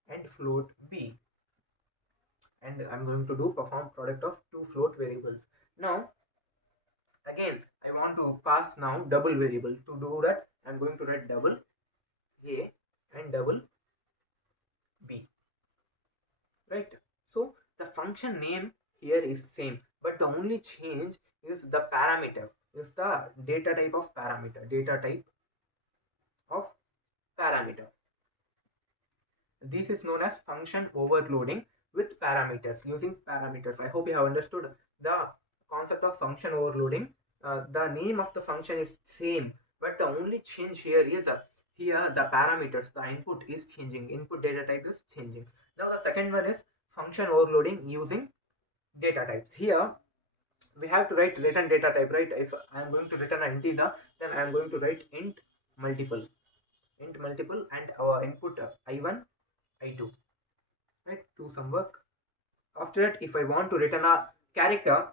and float b, and I'm going to do perform product of two float variables. Now again I want to pass now double variable. To do that I'm going to write double a and double b, right? So the function name here is same, but the only change is the parameter, is the data type of parameter, this is known as function overloading with parameters, using parameters. I hope you have understood the concept of function overloading. The name of the function is same, but the only change here is here the parameters, the input is changing, input data type is changing. Now the second one is function overloading using data types. Here we have to write return data type, right? If I am going to return an integer, then I am going to write multiple int multiple and our input i1 i2, right? Do some work. After that, if I want to return a character,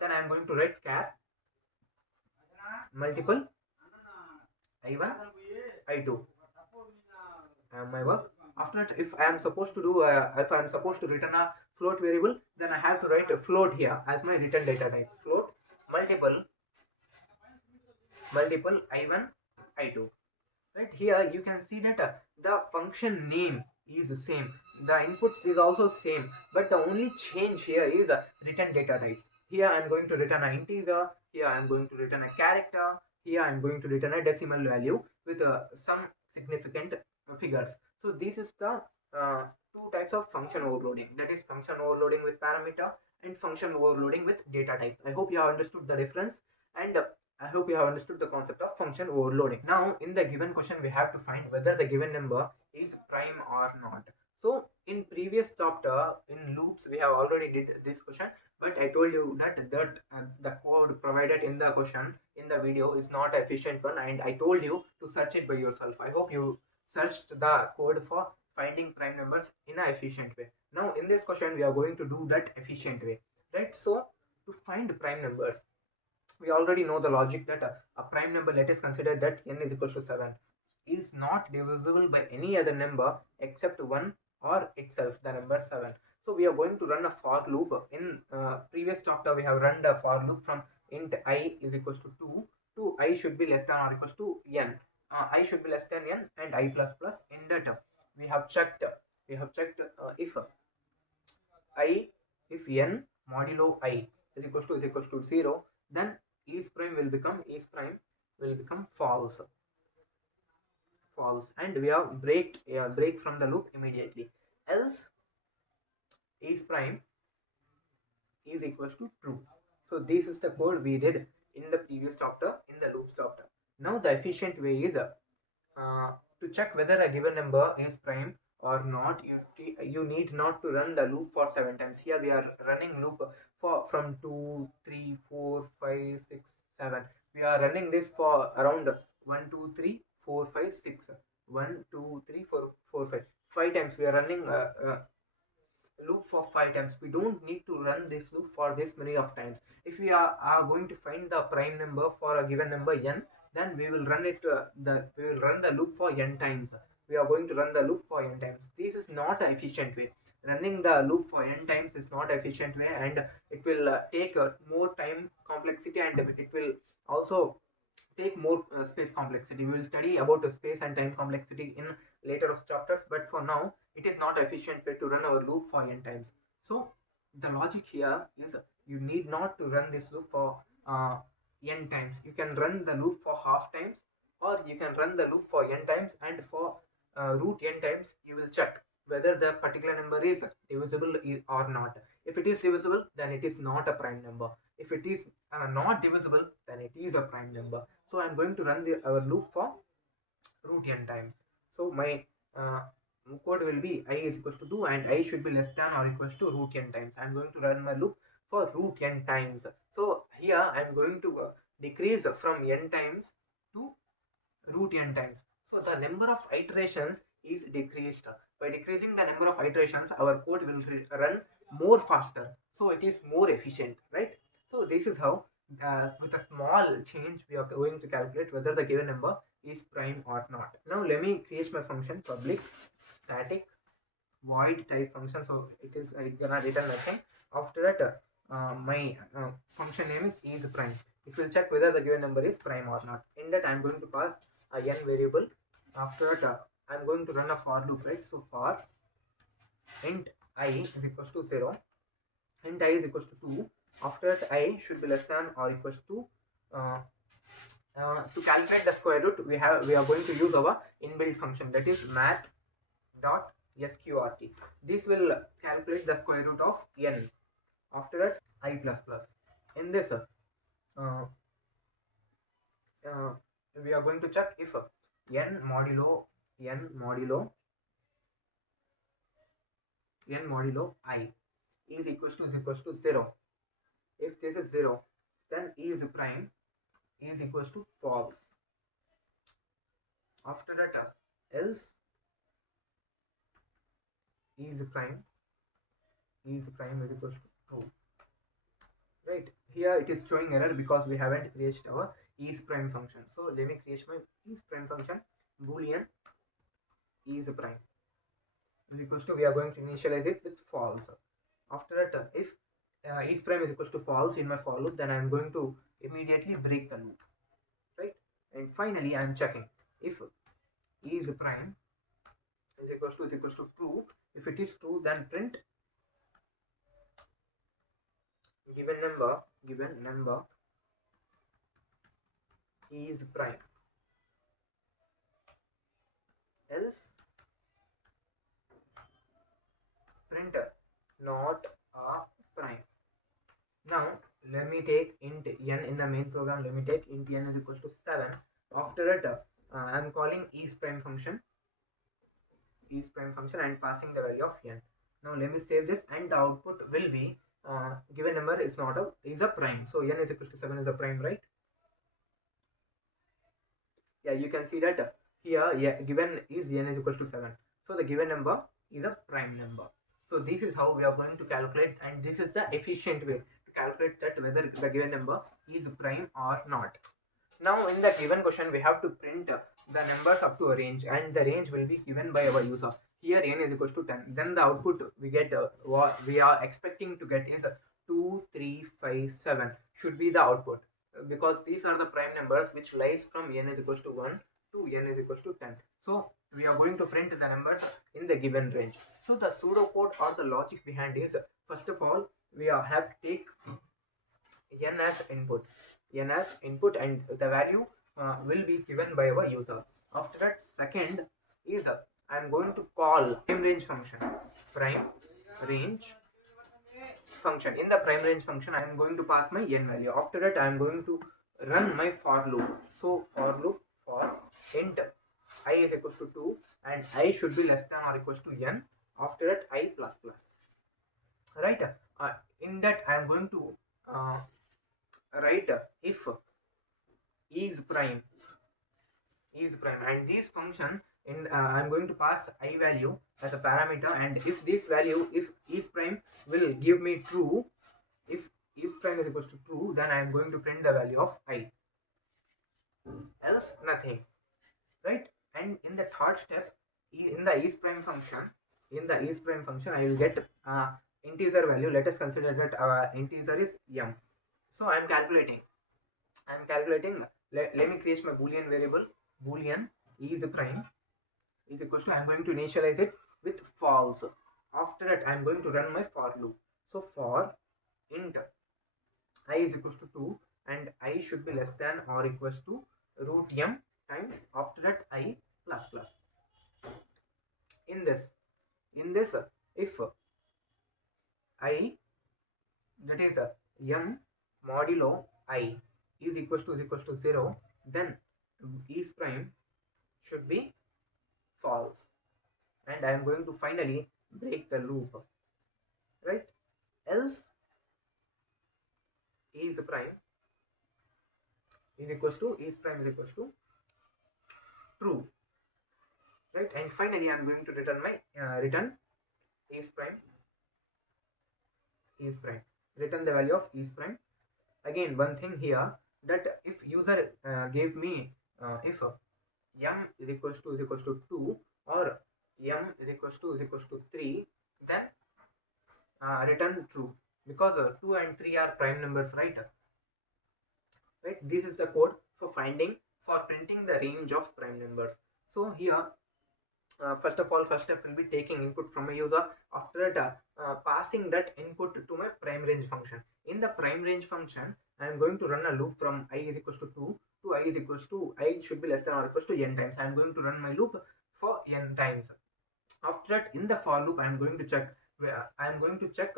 then I am going to write char multiple i1 i2, my work. After that, if I am supposed to do if I am supposed to return a float variable, then I have to write a float here as my return data type, float multiple i1 i2, right? Here you can see that the function name is the same, the inputs is also same, but the only change here is return data types. Here I am going to return an integer, here I am going to return a character, here I am going to return a decimal value with some significant figures. So this is the two types of function overloading, that is function overloading with parameter and function overloading with data type. I hope you have understood the difference, and I hope you have understood the concept of function overloading. Now in the given question we have to find whether the given number is prime or not. So in previous chapter in loops we have already did this question, but I told you that the code provided in the question in the video is not an efficient one, and I told you to search it by yourself. I hope you searched the code for finding prime numbers in an efficient way. Now in this question we are going to do that efficient way, right? So to find prime numbers, we already know the logic that a prime number, let us consider that n is equal to 7, is not divisible by any other number except 1 or itself, the number 7. So we are going to run a for loop. In previous chapter we have run the for loop from int I is equals to 2 to I should be less than or equals to n. I should be less than n and I plus plus. In that we have checked if I, if n modulo I is equals to 0, then is prime will become false, and we have break from the loop immediately. Else is prime is equals to true. So this is the code we did in the previous chapter, in the loops chapter. Now the efficient way is to check whether a given number is prime or not. You need not to run the loop for 7 times. Here we are running loop for from 2, 3, 4, 5, 6, 7. We are running this for around 1, 2, 3, 4, 5, 6. 1, 2, 3, 4, 4, 5. 5 times we are running loop for 5 times. We don't need to run this loop for this many of times. If we are going to find the prime number for a given number n, then we will run the loop for n times. We are going to run the loop for n times. This is not an efficient way. Running the loop for n times is not an efficient way, and it will take more time complexity, and it will also take more space complexity. We will study about the space and time complexity in later of chapters, but for now it is not efficient way to run our loop for n times. So the logic here is you need not to run this loop for n times. You can run the loop for half times, or you can run the loop for n times, and for root n times you will check whether the particular number is divisible or not. If it is divisible, then it is not a prime number. If it is not divisible, then it is a prime number. So I'm going to run our loop for root n times. So my code will be I is equals to 2 and I should be less than or equals to root n times. I'm going to run my loop for root n times. So here I'm going to decrease from n times to root n times. So the number of iterations is decreased. By decreasing the number of iterations, our code will run more faster. So it is more efficient, right? So this is how, with a small change, we are going to calculate whether the given number is prime or not. Now let me create my function public static void type function. So it's gonna return nothing. After that, my function name is prime. It will check whether the given number is prime or not. In that, I'm going to pass a n variable. After that, I'm going to run a for loop, right? So for int I is equals to 0, int I is equals to 2. After that, I should be less than or equals to calculate the square root. We are going to use our inbuilt function, that is math dot sqrt. This will calculate the square root of n. After that, I plus plus. In this, we are going to check if n modulo I is equals to 0. If this is 0, then is prime is equals to false. After that, else is prime is equals to true. Right, here it is showing error because we haven't created our is prime function. So let me create my is prime function. Boolean is prime is equals to, we are going to initialize it with false. After that, if is prime is equals to false in my for loop, then I am going to immediately break the loop, right? And finally, I am checking if is prime is equals to true. If it is true, then print given number is prime. Else print not a prime. Now let me take int n in the main program. Let me take int n is equals to 7. After that, I am calling is prime function and passing the value of n. Now let me save this, and the output will be given number is a prime. So n is equals to 7 is a prime, right? Yeah, you can see that here, yeah, given is n is equals to 7. So the given number is a prime number. So this is how we are going to calculate, and this is the efficient way to calculate that whether the given number is prime or not. Now in the given question, we have to print the numbers up to a range, and the range will be given by our user. Here n is equals to 10. Then the output we get, what we are expecting to get is 2, 3, 5, 7 should be the output, because these are the prime numbers which lies from n is equals to 1 to n is equals to 10. So we are going to print the numbers in the given range. So the pseudocode or the logic behind is, first of all, we have to take n as input, and the value will be given by our user. After that, second is I am going to call prime range function. Prime range function. In the prime range function, I am going to pass my n value. After that, I am going to run my for loop. So for loop for int I is equals to 2 and I should be less than or equals to n. After that, I plus plus. Right? In that, I am going to write if is prime and this function in I'm going to pass I value as a parameter, and if this value, if is prime will give me true, if is prime is equals to true, then I am going to print the value of I, else nothing. Right? And in the third step, in the is prime function, I will get integer value. Let us consider that integer is m. So I am calculating, let me create my boolean variable. Boolean is prime is equals to, I am going to initialize it with false. After that, I am going to run my for loop. So for int I is equals to 2 and I should be less than or equals to root m times, after that, I plus plus. In this if I, that is m modulo I is equals to 0, then is prime should be false, and I am going to finally break the loop. Right? Else is prime is equals to true. Right? And finally, I am going to return my return is prime return the value of is prime. Again, one thing here, that if user gave me if m is equals to 2 or m is equals to 3, then return true, because 2 and 3 are prime numbers. Right? This is the code for printing the range of prime numbers. So here, first step will be taking input from a user. After that, passing that input to my prime range function. In the prime range function, I am going to run a loop from I is equals to 2 to I should be less than or equals to n times. I am going to run my loop for n times. After that, in the for loop, I am going to check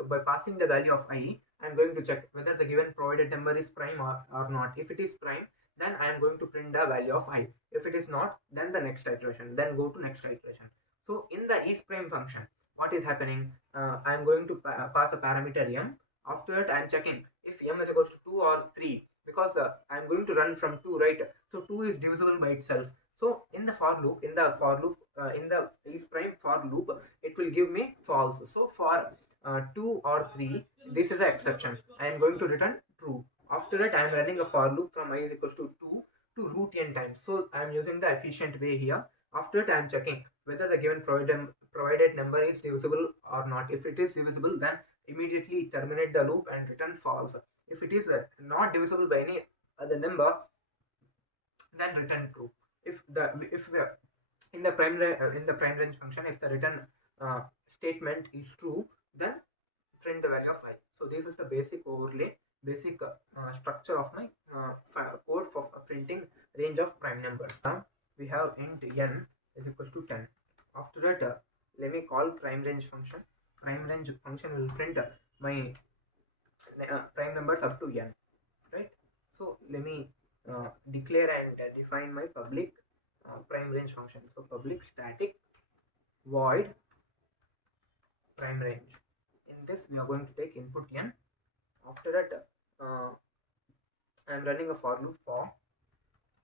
by passing the value of I am going to check whether the given provided number is prime or not. If it is prime, then I am going to print the value of I. If it is not, then the next iteration, then go to next iteration. So in the is prime function, what is happening? I am going to pass a parameter m. After that, I am checking if m is equals to 2 or 3, because I am going to run from 2, right? So 2 is divisible by itself. So in the is prime for loop, it will give me false. So for 2 or 3, this is an exception. I am going to return true. After that, I am running a for loop from I is equals to 2 to root n times. So I am using the efficient way here. After that, I am checking whether the given provided number is divisible or not. If it is divisible, then immediately terminate the loop and return false. If it is not divisible by any other number, then return true. If in the prime range function, if the return statement is true, then print the value of I. So this is the basic structure of my code for printing range of prime numbers. Now we have int n is equals to 10. After that, let me call prime range function. Prime range function will print my prime numbers up to n. Right? So let me declare and define my public prime range function. So public static void prime range. In this, we are going to take input n. After that, I am running a for loop for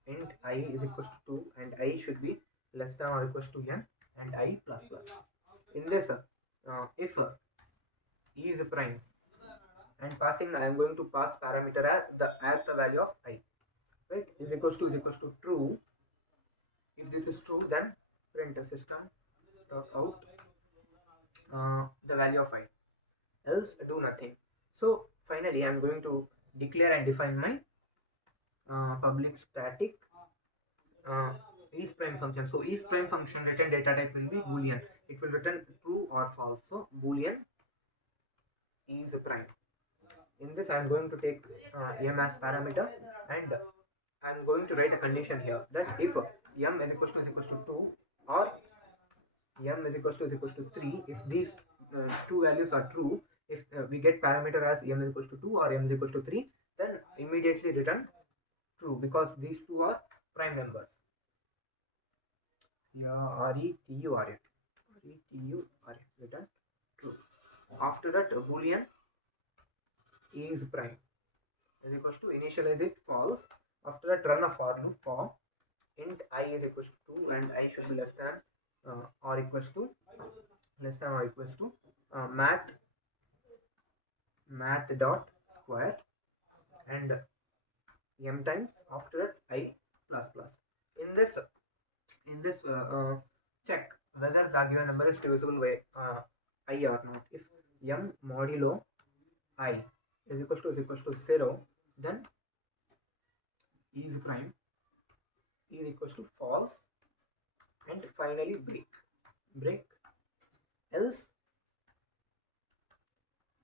int I is equals to 2 and I should be less than or equals to n and I plus plus. In this, if is prime and passing, I am going to pass parameter as the value of I. Right? Is equals to true. If this is true, then print a system out the value of I. Else do nothing. So finally, I am going to declare and define my public static is prime function. So is prime function return data type will be boolean. It will return true or false. So boolean is prime. In this I am going to take m as parameter, and I am going to write a condition here that if m is equals to 2 or m is equals to 3, if these two values are true, if we get parameter as m is equals to 2 or m is equals to 3, then immediately return true because these two are prime numbers. Yeah, return return true. After that boolean is prime is equals to initialize it false. After that run a for loop for int I is equals to 2 and I should be less than or equals to math dot square and m times after that I plus plus. In this check whether the given number is divisible by I or not. If m modulo I is equals to 0, then is prime is equals to false, and finally break else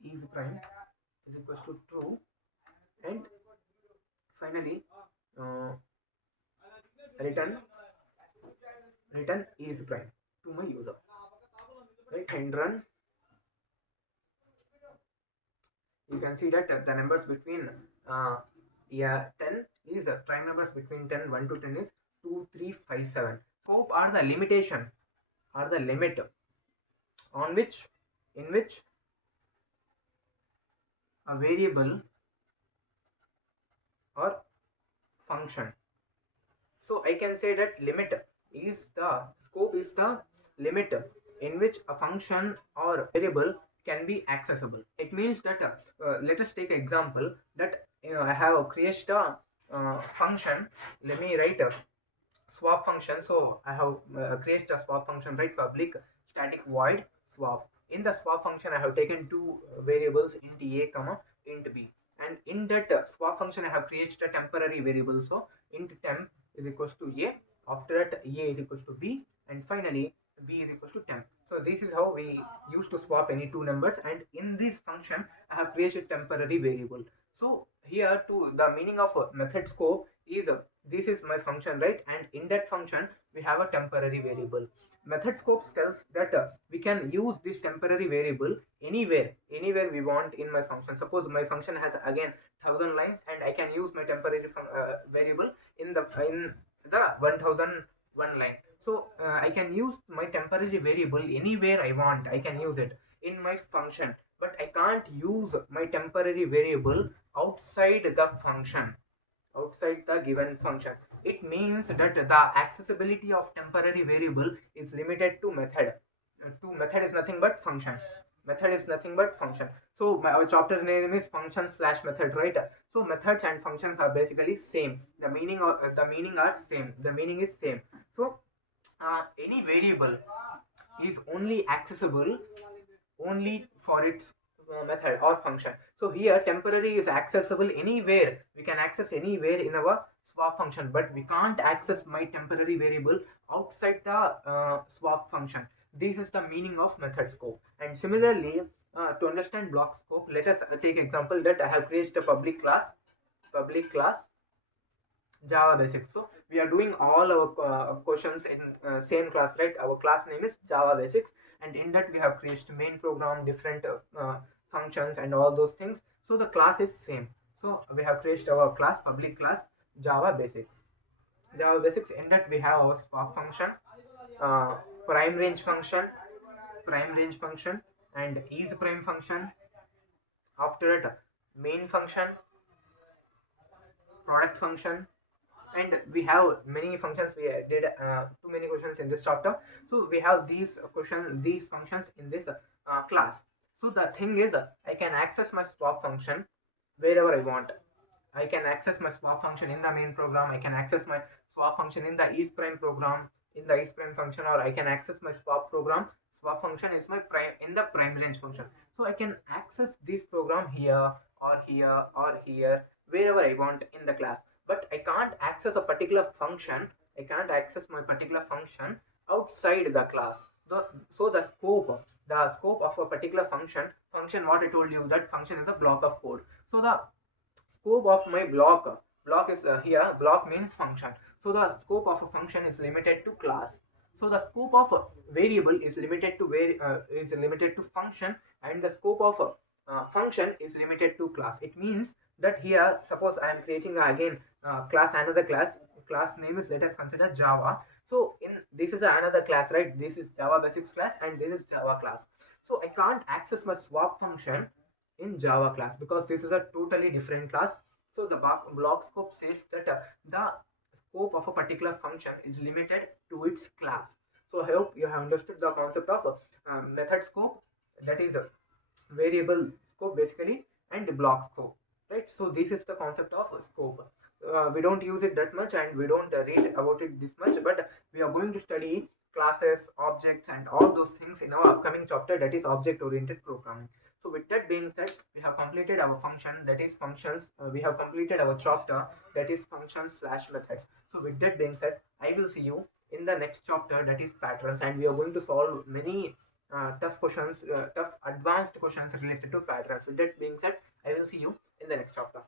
is prime is equals to true, and finally uh, return is prime to my user, right? And run, you can see that the numbers between 10 is prime numbers between 1 to 10 is 2, 3, 5, 7. Scope are the limitation, are the limit on which in which a variable or function. So I can say that scope is the limit in which a function or variable can be accessible. It means that let us take an example that I have created a function. Let me write a swap function. So I have created a swap function, right? Public static void swap. In the swap function I have taken two variables, int a comma int b, and in that swap function I have created a temporary variable. So int temp is equals to a, after that a is equals to b, and finally b is equals to temp. So this is how we used to swap any two numbers, and in this function I have created temporary variable. So here to the meaning of method scope is this is my function, right? And in that function we have a temporary variable. Method scopes tells that we can use this temporary variable anywhere we want in my function. Suppose my function has again 1000 lines, and I can use my temporary variable in the 1001 line. So I can use my temporary variable anywhere I want. I can use it in my function, but I can't use my temporary variable outside the function, outside the given function. It means that the accessibility of temporary variable is limited to method. Method is nothing but function. Method is nothing but function. So our chapter name is function slash method, right? So methods and functions are basically same. The meaning are same. The meaning is same. So any variable is only accessible only for its method or function. So here temporary is accessible anywhere. We can access anywhere in our swap function, but we can't access my temporary variable outside the swap function. This is the meaning of method scope. And similarly, to understand block scope, let us take example that I have created a public class Java Basics. So we are doing all our questions in same class, right? Our class name is Java Basics, and in that we have created main program, different functions, and all those things. So the class is same. So we have created our class, public class Java Basics. In that we have our swap function, uh, prime range function, and is prime function. After that, main function, product function, and we have many functions. We did too many questions in this chapter, so we have these functions in this class. So the thing is, I can access my swap function wherever I want. I can access my swap function in the main program. I can access my swap function in the is prime program, in the is prime function, or I can access my swap function is my prime in the prime range function. So I can access this program here or wherever I want in the class, but I can't access a particular function. I can't access my particular function outside the class. So the scope of a particular function what I told you, that function is a block of code. So the scope of my block is here, block means function. So the scope of a function is limited to class. So the scope of a variable is limited to function, and the scope of a function is limited to class. It means that here, suppose I am creating again another class name is, let us consider Java. So in this is another class, right? This is Java basics class and this is Java class. So I can't access my swap function in Java class because this is a totally different class. So the block scope says that the scope of a particular function is limited to its class. So I hope you have understood the concept of method scope, that is variable scope basically, and the block scope, right? So this is the concept of scope. We don't use it that much and we don't read about it this much, but we are going to study classes, objects, and all those things in our upcoming chapter, that is object oriented programming. So with that being said, we have completed our function, that is functions. We have completed our chapter, that is functions slash methods. So with that being said, I will see you in the next chapter, that is patterns, and we are going to solve many tough questions, tough advanced questions related to patterns. With that being said, I will see you in the next chapter.